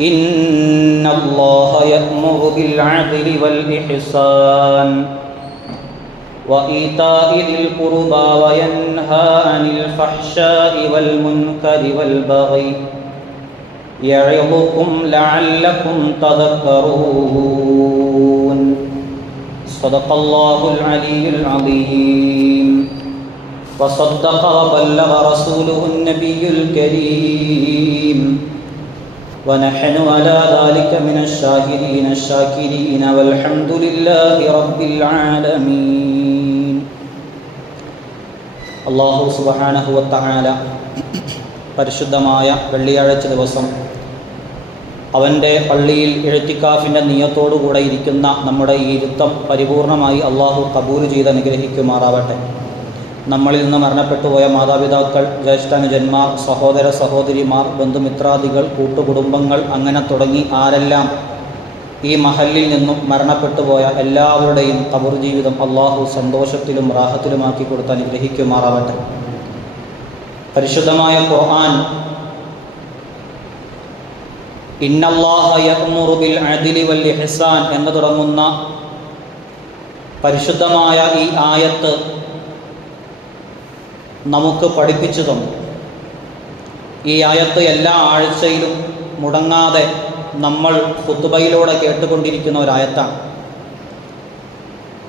إن الله يأمر بالعدل والإحسان وإيتاء ذي القربى وينهى عن الفحشاء والمنكر والبغي يعظكم لعلكم تذكرون صدق الله العلي العظيم وصدق وبلغ رسوله النبي الكريم ونحن على ذلك من الشاهدين الشاكرين والحمد لله رب العالمين. അല്ലാഹു സുബ്ഹാനഹു വ തആല പരിശുദ്ധമായ വെള്ളിയാഴ്ച ദിവസം അവൻ്റെ പള്ളിയിൽ ഇഅ്തികാഫിൻ്റെ നിയ്യത്തോടുകൂടെ ഇരിക്കുന്ന നമ്മുടെ ഈ ഇരുത്തം പരിപൂർണമായി അള്ളാഹു കബൂൽ ചെയ്ത് അനുഗ്രഹിക്കുമാറാവട്ടെ. നമ്മളിൽ നിന്ന് മരണപ്പെട്ടു പോയ മാതാപിതാക്കൾ, ജ്യേഷ്ഠാനുജന്മാർ, സഹോദര സഹോദരിമാർ, ബന്ധുമിത്രാദികൾ, കൂട്ടുകുടുംബങ്ങൾ, അങ്ങനെ തുടങ്ങി ആരെല്ലാം ഈ മഹല്ലിൽ നിന്നും മരണപ്പെട്ടു പോയ എല്ലാവരുടെയും ഖബർ ജീവിതം അള്ളാഹു സന്തോഷത്തിലും റാഹത്തിലുമാക്കി കൊടുത്ത് അനുഗ്രഹിക്കുമാറാവട്ടെ. പരിശുദ്ധമായ ഖുർആൻ ഇന്നല്ലാഹ യഅ്മുറു ബിൽ അദ്ലി വൽ ഇഹ്സാൻ എന്ന് തുടങ്ങുന്ന പരിശുദ്ധമായ ഈ ആയത്ത് നമുക്ക് പഠിപ്പിച്ചു തന്നു. ഈ ആയത്ത് എല്ലാ ആഴ്ചയിലും മുടങ്ങാതെ നമ്മൾ ഖുതുബയിലൂടെ കേട്ടുകൊണ്ടിരിക്കുന്ന ഒരായത്താണ്.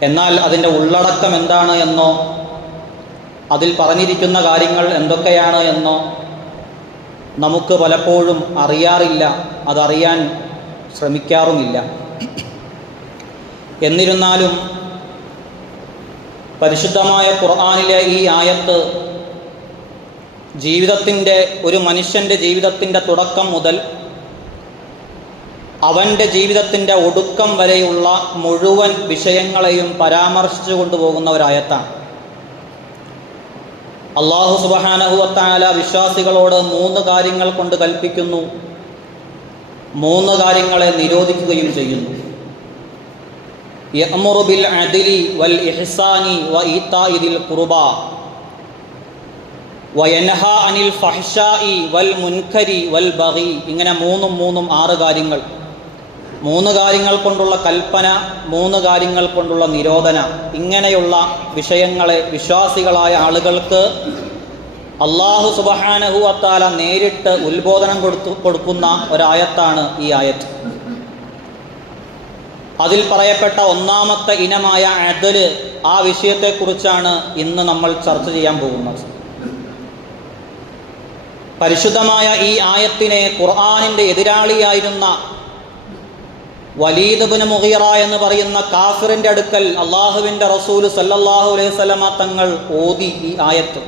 എന്നാൽ അതിൻ്റെ ഉള്ളടക്കം എന്താണ് എന്നോ അതിൽ പറഞ്ഞിരിക്കുന്ന കാര്യങ്ങൾ എന്തൊക്കെയാണ് എന്നോ നമുക്ക് പലപ്പോഴും അറിയാറില്ല, അതറിയാൻ ശ്രമിക്കാറുമില്ല. എന്നിരുന്നാലും പരിശുദ്ധമായ ഖുർആനിലെ ഈ ആയത്ത് ഒരു മനുഷ്യൻ്റെ ജീവിതത്തിൻ്റെ തുടക്കം മുതൽ അവൻ്റെ ജീവിതത്തിൻ്റെ ഒടുക്കം വരെയുള്ള മുഴുവൻ വിഷയങ്ങളെയും പരാമർശിച്ചു കൊണ്ടുപോകുന്ന ഒരായത്താണ്. അല്ലാഹു സുബ്ഹാനഹു വ തആല വിശ്വാസികളോട് 3 കാര്യങ്ങൾ കൊണ്ട് കൽപ്പിക്കുന്നു, 3 കാര്യങ്ങളെ നിരോധിക്കുകയും ചെയ്യുന്നു. യഅ്മുറു ബിൽ അദ്ലി വൽ ഇഹ്സാനി വ ഈതാഇ ദിൽ ഖുർബാ വയൻഹാ അനിൽ ഫഹ്ശാഇ വൽ മുൻകരി വൽ ബഗി. ഇങ്ങനെ 3 6 കാര്യങ്ങൾ. 3 കാര്യങ്ങൾ കൊണ്ടുള്ള കൽപ്പന, 3 കാര്യങ്ങൾ കൊണ്ടുള്ള നിരോധന. ഇങ്ങനെയുള്ള വിഷയങ്ങളെ വിശ്വാസികളായ ആളുകൾക്ക് അല്ലാഹു സുബ്ഹാനഹു വ തആല നേരിട്ട് ഉത്ബോധനം കൊടുക്കുന്ന ഒരായത്താണ് ഈ ആയത്ത്. അതിൽ പറയപ്പെട്ട 1ാമത്തെ ഇനമായ അദ്ൽ, ആ വിഷയത്തെക്കുറിച്ചാണ് ഇന്ന് നമ്മൾ ചർച്ച ചെയ്യാൻ പോകുന്നത്. പരിശുദ്ധമായ ഈ ആയത്തിനെ ഖുർആനിൻ്റെ എതിരാളിയായിരുന്ന വലീദ് ഇബ്നു മുഗീറ എന്ന് പറയുന്ന കാഫിറിൻ്റെ അടുക്കൽ അള്ളാഹുവിൻ്റെ റസൂൽ സല്ലല്ലാഹു അലൈഹി വസല്ലമ തങ്ങൾ ഓതി ഈ ആയത്ത്.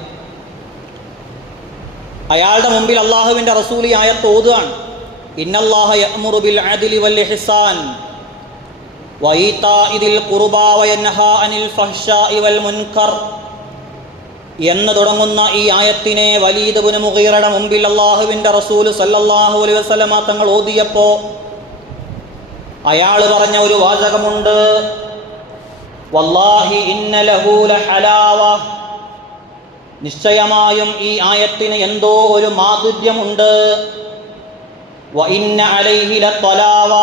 അയാളുടെ മുമ്പിൽ അള്ളാഹുവിൻ്റെ റസൂൽ ഈ ആയത്ത് ഓതുകയാണ്. ഇന്നല്ലാഹ യഅ്മുറു ബിൽ അദ്ലി വൽ ഇഹ്സാൻ വഈതാഇ ദിൽ ഖുർബാ വയൻഹാ അനിൽ ഫഹ്ശാഇ വൽ മുൻകർ എന്ന് തുടങ്ങുന്ന ഈ ആയത്തിനെ വലീദ് ഇബ്നു മുഗീറയുടെ മുമ്പിൽ അള്ളാഹുവിൻ്റെ റസൂൽ സല്ലല്ലാഹു അലൈഹി വസല്ലമ തങ്ങൾ ഓതിയപ്പോൾ അയാൾ പറഞ്ഞ ഒരു വാചകമുണ്ട്, വല്ലാഹി ഇന്ന ലഹു ലഹലാവ, നിശ്ചയമായും ഈ ആയത്തിന് എന്തോ ഒരു മാധുര്യമുണ്ട്. വ ഇന്ന അലൈഹി ലത്വലാവ,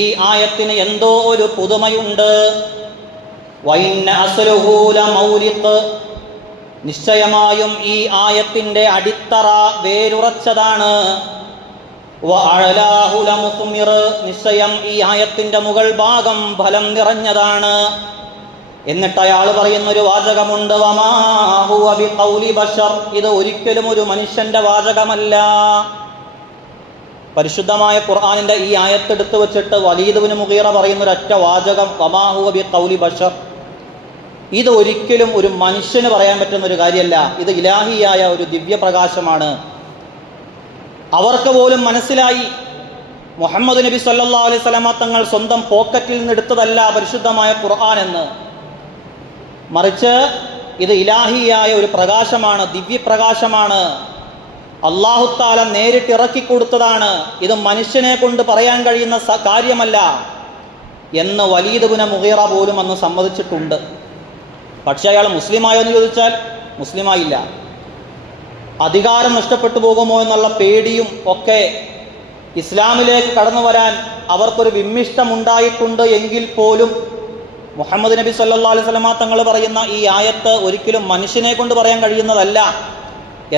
ഈ ആയത്തിന് എന്തോ ഒരു പുതുമയുണ്ട്. വ ഇന്ന അസ്ലുഹു ലമൗലിഖ്, നിശ്ചയമായും ഈ ആയത്തിൻ്റെ അടിത്തറ വേരുറച്ചതാണ്. വഅലാഹു ലമുസ്മിർ, നിശ്ചയം ഈ ആയത്തിൻ്റെ മുകൾ ഭാഗം ഫലം നിറഞ്ഞതാണ്. എന്നിട്ട് അയാൾ പറയുന്നൊരു വാചകമുണ്ട്, വമാ ഹുവ ബിഖൗലി ബശർ, ഇത് ഒരിക്കലും ഒരു മനുഷ്യൻ്റെ വാചകമല്ല. പരിശുദ്ധമായ ഖുർആനിൻ്റെ ഈ ആയത്തെടുത്ത് വെച്ചിട്ട് വലീദ് ഇബ്നു മുഗീറ പറയുന്നൊരൊറ്റ വാചകം, വമാ ഹുവ ബിഖൗലി ബശർ, ഇത് ഒരിക്കലും ഒരു മനുഷ്യന് പറയാൻ പറ്റുന്ന ഒരു കാര്യമല്ല, ഇത് ഇലാഹിയായ ഒരു ദിവ്യപ്രകാശമാണ്. അവർക്ക് പോലും മനസ്സിലായി മുഹമ്മദ് നബി സല്ലല്ലാഹു അലൈഹി വസല്ലമ തങ്ങൾ സ്വന്തം പോക്കറ്റിൽ നിന്ന് എടുത്തതല്ല പരിശുദ്ധമായ ഖുർആൻ എന്ന്, മറിച്ച് ഇത് ഇലാഹിയായ ഒരു പ്രകാശമാണ്, ദിവ്യപ്രകാശമാണ്. അല്ലാഹു തആല നേരിട്ട് ഇറക്കിക്കൊടുത്തതാണ്, ഇത് മനുഷ്യനെ കൊണ്ട് പറയാൻ കഴിയുന്ന കാര്യമല്ല എന്ന് വലീദ് ഇബ്നു മുഗീറ പോലും അന്ന് സമ്മതിച്ചിട്ടുണ്ട്. പക്ഷേ അയാൾ മുസ്ലിമായോ എന്ന് ചോദിച്ചാൽ മുസ്ലിമായില്ല. അധികാരം നഷ്ടപ്പെട്ടു പോകുമോ എന്നുള്ള പേടിയും ഒക്കെ ഇസ്ലാമിലേക്ക് കടന്നു വരാൻ അവർക്കൊരു വിമ്മിഷ്ടമുണ്ടായിട്ടുണ്ട് എങ്കിൽ പോലും മുഹമ്മദ് നബി സല്ലല്ലാഹു അലൈഹി വസല്ലമ തങ്ങൾ പറയുന്ന ഈ ആയത്ത് ഒരിക്കലും മനുഷ്യനെ കൊണ്ട് പറയാൻ കഴിയുന്നതല്ല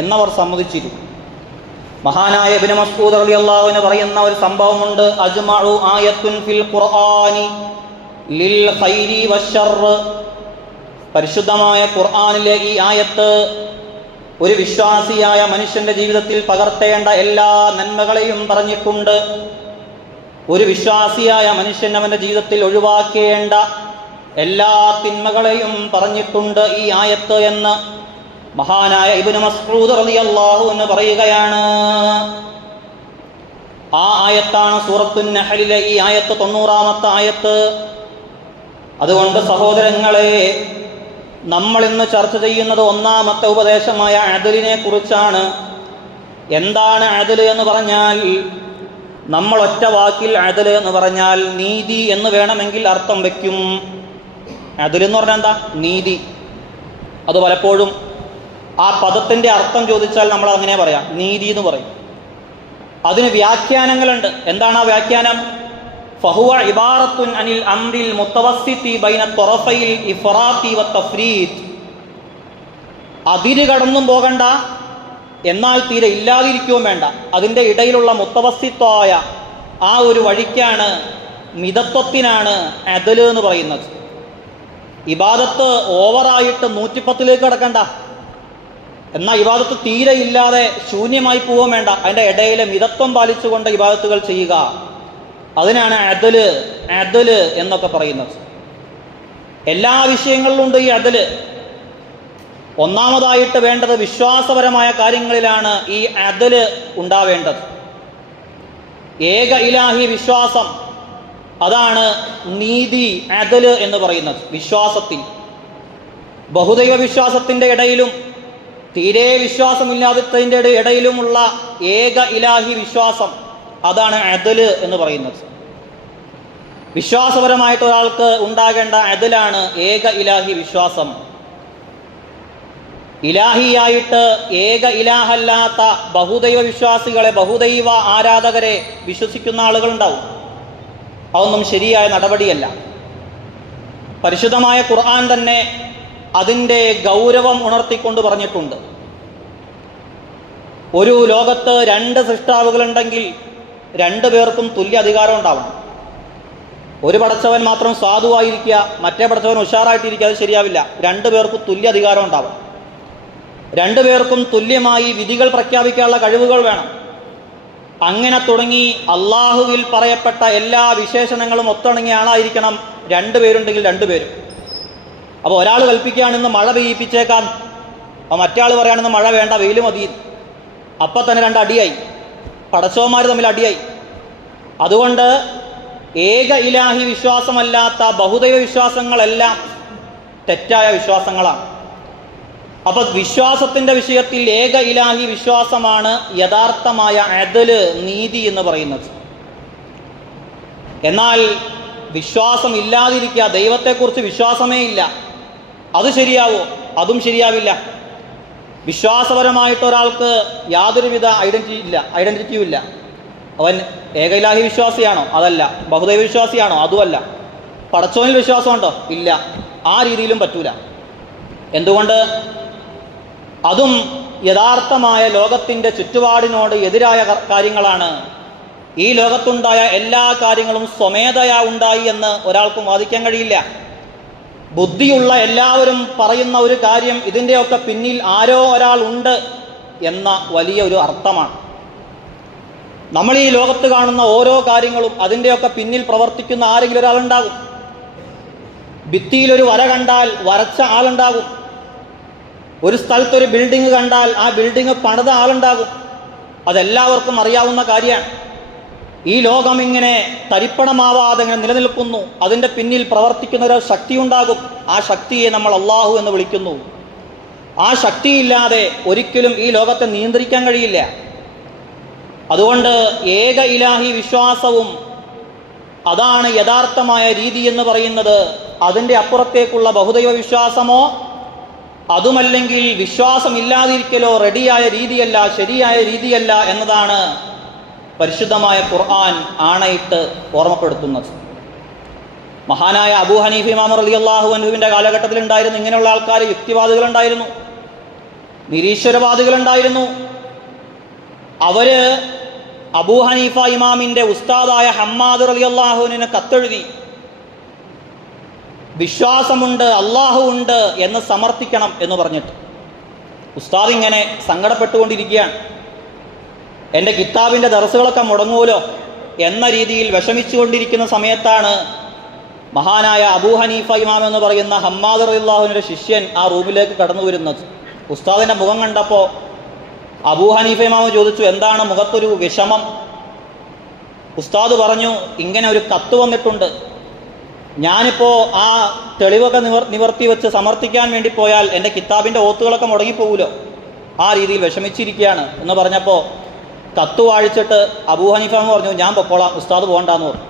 എന്നവർ സമ്മതിച്ചിരുന്നു. മഹാനായ ഇബ്നു മസ്ഊദ് റളിയല്ലാഹു അൻഹു പറയുന്ന ഒരു സംഭവമുണ്ട്. അജ്മഉ ആയത്തുൻ ഫിൽ ഖുർആനി ലിൽ ഖൈരി വശർർ. പരിശുദ്ധമായ ഖുർആനിലെ ഈ ആയത്ത് ഒരു വിശ്വാസിയായ മനുഷ്യന്റെ ജീവിതത്തിൽ പകർത്തേണ്ട എല്ലാ നന്മകളെയും പറഞ്ഞിട്ടുണ്ട്. ഒരു വിശ്വാസിയായ മനുഷ്യൻ അവന്റെ ജീവിതത്തിൽ ഒഴിവാക്കേണ്ട എല്ലാ തിന്മകളെയും പറഞ്ഞിട്ടുണ്ട് ഈ ആയത്ത് എന്ന് മഹാനായ ഇബ്നു മസ്ഊദ് റളിയല്ലാഹു അൻഹു പറയുകയാണ്. ആ ആയത്താണ് സൂറത്തുൻ നഹ്ലിലെ ഈ ആയത്ത്, 90-ാമത്തെ ആയത്ത്. അതുകൊണ്ട് സഹോദരങ്ങളെ, നമ്മൾ ഇന്ന് ചർച്ച ചെയ്യുന്നത് ഒന്നാമത്തെ ഉപദേശമായ അദലിനെ കുറിച്ചാണ്. എന്താണ് അദല് എന്ന് പറഞ്ഞാൽ, നമ്മൾ ഒറ്റ വാക്കിൽ അദല് എന്ന് പറഞ്ഞാൽ നീതി എന്ന് വേണമെങ്കിൽ അർത്ഥം വയ്ക്കും. അദല് എന്ന് പറഞ്ഞാൽ എന്താ? നീതി. അത് പലപ്പോഴും ആ പദത്തിൻ്റെ അർത്ഥം ചോദിച്ചാൽ നമ്മൾ അങ്ങനെ പറയാം, നീതി എന്ന് പറയും. അതിന് വ്യാഖ്യാനങ്ങളുണ്ട്. എന്താണ് ആ വ്യാഖ്യാനം? ഫഹുവ ഇബാറത്തുൻ അനിൽ അംരിൽ മുത്തവസ്സിതി ബൈന ത്വറഫയിൽ ഇഫ്റാത്തി വത്തഫ്രീത്ത്. അതിര് കടന്നും പോകണ്ട, എന്നാൽ തീരെ ഇല്ലാതിരിക്കുകയും വേണ്ട. അതിൻ്റെ ഇടയിലുള്ള മുത്തവസ്സിത്തായ ആ ഒരു വഴിക്കാണ്, മിതത്വത്തിനാണ് അദല് എന്ന് പറയുന്നത്. ഇബാദത്ത് ഓവറായിട്ട് 110ലേക്ക് കടക്കണ്ട, എന്നാൽ ഇബാദത്ത് തീരെ ഇല്ലാതെ ശൂന്യമായി പോവുകയും വേണ്ട. അതിൻ്റെ ഇടയിലെ മിതത്വം പാലിച്ചുകൊണ്ട് ഇബാദത്തുകൾ ചെയ്യുക, അതിനാണ് അദല് എന്നൊക്കെ പറയുന്നത്. എല്ലാ വിഷയങ്ങളിലുണ്ട് ഈ അദല്. ഒന്നാമതായിട്ട് വേണ്ടത് വിശ്വാസപരമായ കാര്യങ്ങളിലാണ് ഈ അദല് ഉണ്ടാവേണ്ടത്. ഏക ഇലാഹി വിശ്വാസം, അതാണ് നീതി, അദല് എന്ന് പറയുന്നത്. വിശ്വാസത്തിൽ ബഹുദൈവ വിശ്വാസത്തിൻ്റെ ഇടയിലും തീരെ വിശ്വാസമില്ലാത്തതിൻ്റെ ഇടയിലുമുള്ള ഏക ഇലാഹി വിശ്വാസം, അതാണ് അദല് എന്ന് പറയുന്നത്. വിശ്വാസപരമായിട്ട് ഒരാൾക്ക് ഉണ്ടാകേണ്ട അദലാണ് ഏക ഇലാഹി വിശ്വാസം. ഇലാഹിയായിട്ട് ഏക ഇലാഹല്ലാത്ത ബഹുദൈവ വിശ്വാസികളെ, ബഹുദൈവ ആരാധകരെ വിശ്വസിക്കുന്ന ആളുകളുണ്ടാവും. അതൊന്നും ശരിയായ നടപടിയല്ല. പരിശുദ്ധമായ ഖുർആൻ തന്നെ അതിൻ്റെ ഗൗരവം ഉണർത്തിക്കൊണ്ട് പറഞ്ഞിട്ടുണ്ട്. ഒരു ലോകത്ത് 2 സൃഷ്ടാവുകളുണ്ടെങ്കിൽ 2 പേർക്കും തുല്യ അധികാരം ഉണ്ടാവണം. ഒരു പടച്ചവൻ മാത്രം സാധുവായിരിക്കുക, മറ്റേ പടച്ചവൻ ഉഷാറായിട്ടിരിക്കുക, അത് ശരിയാവില്ല. 2 പേർക്കും തുല്യ അധികാരം ഉണ്ടാവണം. 2 പേർക്കും തുല്യമായി വിധികൾ പ്രഖ്യാപിക്കാനുള്ള കഴിവുകൾ വേണം. അങ്ങനെ തുടങ്ങി അള്ളാഹുവിൽ പറയപ്പെട്ട എല്ലാ വിശേഷണങ്ങളും ഒത്തിണങ്ങിയ ആളായിരിക്കണം. 2 പേരുണ്ടെങ്കിൽ 2 പേരും. അപ്പോൾ ഒരാൾ കൽപ്പിക്കുകയാണെന്ന് മഴ പെയ്യിപ്പിച്ചേക്കാം, അപ്പോൾ മറ്റേ ആൾ പറയുകയാണെന്ന് മഴ വേണ്ട, വെയിൽ മതി. അപ്പം തന്നെ 2 അടിയായി, പടച്ചവന്മാർ തമ്മിൽ അടിയായി. അതുകൊണ്ട് ഏക ഇലാഹി വിശ്വാസമല്ലാത്ത ബഹുദൈവ വിശ്വാസങ്ങളെല്ലാം തെറ്റായ വിശ്വാസങ്ങളാണ്. അപ്പോൾ വിശ്വാസത്തിൻ്റെ വിഷയത്തിൽ ഏക ഇലാഹി വിശ്വാസമാണ് യഥാർത്ഥമായ അദല്, നീതി എന്ന് പറയുന്നത്. എന്നാൽ വിശ്വാസം ഇല്ലാതിരിക്കുക, ദൈവത്തെക്കുറിച്ച് വിശ്വാസമേ ഇല്ല, അത് ശരിയാവോ? അതും ശരിയാവില്ല. വിശ്വാസപരമായിട്ട് ഒരാൾക്ക് യാതൊരുവിധ ഐഡന്റിറ്റിയും ഇല്ല. അവൻ ഏക ഇലാഹി വിശ്വാസിയാണോ? അതല്ല. ബഹുദൈവ വിശ്വാസിയാണോ? അതുമല്ല. പടച്ചോനിൽ വിശ്വാസമുണ്ടോ? ഇല്ല. ആ രീതിയിലും പറ്റൂല. എന്തുകൊണ്ട്? അതും യഥാർത്ഥമായ ലോകത്തിൻ്റെ ചുറ്റുപാടിനോട് എതിരായ കാര്യങ്ങളാണ്. ഈ ലോകത്തുണ്ടായ എല്ലാ കാര്യങ്ങളും സ്വമേധയാ ഉണ്ടായി എന്ന് ഒരാൾക്കും വാദിക്കാൻ കഴിയില്ല. ബുദ്ധിയുള്ള എല്ലാവരും പറയുന്ന ഒരു കാര്യം ഇതിൻ്റെയൊക്കെ പിന്നിൽ ആരോ ഒരാൾ ഉണ്ട് എന്ന വലിയ ഒരു അർത്ഥമാണ്. നമ്മൾ ഈ ലോകത്ത് കാണുന്ന ഓരോ കാര്യങ്ങളും അതിൻ്റെയൊക്കെ പിന്നിൽ പ്രവർത്തിക്കുന്ന ആരെങ്കിലും ഒരാളുണ്ടാകും. ഭിത്തിയിലൊരു വര കണ്ടാൽ വരച്ച ആളുണ്ടാകും. ഒരു സ്ഥലത്തൊരു ബിൽഡിംഗ് കണ്ടാൽ ആ ബിൽഡിംഗ് പണിത ആളുണ്ടാകും. അതെല്ലാവർക്കും അറിയാവുന്ന കാര്യമാണ്. ഈ ലോകം ഇങ്ങനെ തരിപ്പണമാവാതെ ഇങ്ങനെ നിലനിൽക്കുന്നു. അതിൻ്റെ പിന്നിൽ പ്രവർത്തിക്കുന്ന ഒരു ശക്തി ഉണ്ടാകും. ആ ശക്തിയെ നമ്മൾ അള്ളാഹു എന്ന് വിളിക്കുന്നു. ആ ശക്തിയില്ലാതെ ഒരിക്കലും ഈ ലോകത്തെ നിയന്ത്രിക്കാൻ കഴിയില്ല. അതുകൊണ്ട് ഏക ഇലാഹി വിശ്വാസവും അതാണ് യഥാർത്ഥമായ രീതി എന്ന് പറയുന്നത്. അതിൻ്റെ അപ്പുറത്തേക്കുള്ള ബഹുദൈവ വിശ്വാസമോ അതുമല്ലെങ്കിൽ വിശ്വാസമില്ലാതിരിക്കലോ റെഡിയായ രീതിയല്ല, ശരിയായ രീതിയല്ല എന്നതാണ് പരിശുദ്ധമായ ഖുർആൻ ആണയിട്ട് ഓർമ്മപ്പെടുത്തുന്നത്. മഹാനായ അബൂ ഹനീഫ ഇമാം റളിയല്ലാഹു അൻഹുവിൻ്റെ കാലഘട്ടത്തിൽ ഉണ്ടായിരുന്നു ഇങ്ങനെയുള്ള ആൾക്കാർ. യുക്തിവാദികളുണ്ടായിരുന്നു, നിരീശ്വരവാദികളുണ്ടായിരുന്നു. അവര് അബൂ ഹനീഫ ഇമാമിൻ്റെ ഉസ്താദായ ഹമ്മാദ് റളിയല്ലാഹുവിനെ കത്തെഴുതി വിശ്വാസമുണ്ട്, അള്ളാഹു ഉണ്ട് എന്ന് സമർത്ഥിക്കണം എന്ന് പറഞ്ഞിട്ട്. ഉസ്താദ് ഇങ്ങനെ സങ്കടപ്പെട്ടുകൊണ്ടിരിക്കുകയാണ്. എൻ്റെ കിതാബിൻ്റെ ദർസുകളൊക്കെ മുടങ്ങുമല്ലോ എന്ന രീതിയിൽ വിഷമിച്ചുകൊണ്ടിരിക്കുന്ന സമയത്താണ് മഹാനായ അബൂ ഹനീഫ ഇമാം എന്ന് പറയുന്ന ഹമ്മാദ് റളിയല്ലാഹുവിൻ്റെ ശിഷ്യൻ ആ റൂമിലേക്ക് കടന്നു വരുന്നത്. ഉസ്താദിൻ്റെ മുഖം കണ്ടപ്പോൾ അബൂ ഹനീഫ ഇമാം ചോദിച്ചു, എന്താണ് മുഖത്തൊരു വിഷമം? ഉസ്താദ് പറഞ്ഞു, ഇങ്ങനെ ഒരു കത്ത് വന്നിട്ടുണ്ട്, ഞാനിപ്പോൾ ആ തെളിവൊക്കെ നിവർത്തി വെച്ച് സമർത്ഥിക്കാൻ വേണ്ടി പോയാൽ എൻ്റെ കിതാബിൻ്റെ ഓത്തുകളൊക്കെ മുടങ്ങിപ്പോകുമല്ലോ, ആ രീതിയിൽ വിഷമിച്ചിരിക്കുകയാണ് എന്ന് പറഞ്ഞപ്പോൾ കത്ത് വായിച്ചിട്ട് അബൂ ഹനീഫ പറഞ്ഞു, ഞാൻ പൊക്കോളാം, ഉസ്താദ് പോകണ്ടെന്ന് പറഞ്ഞു.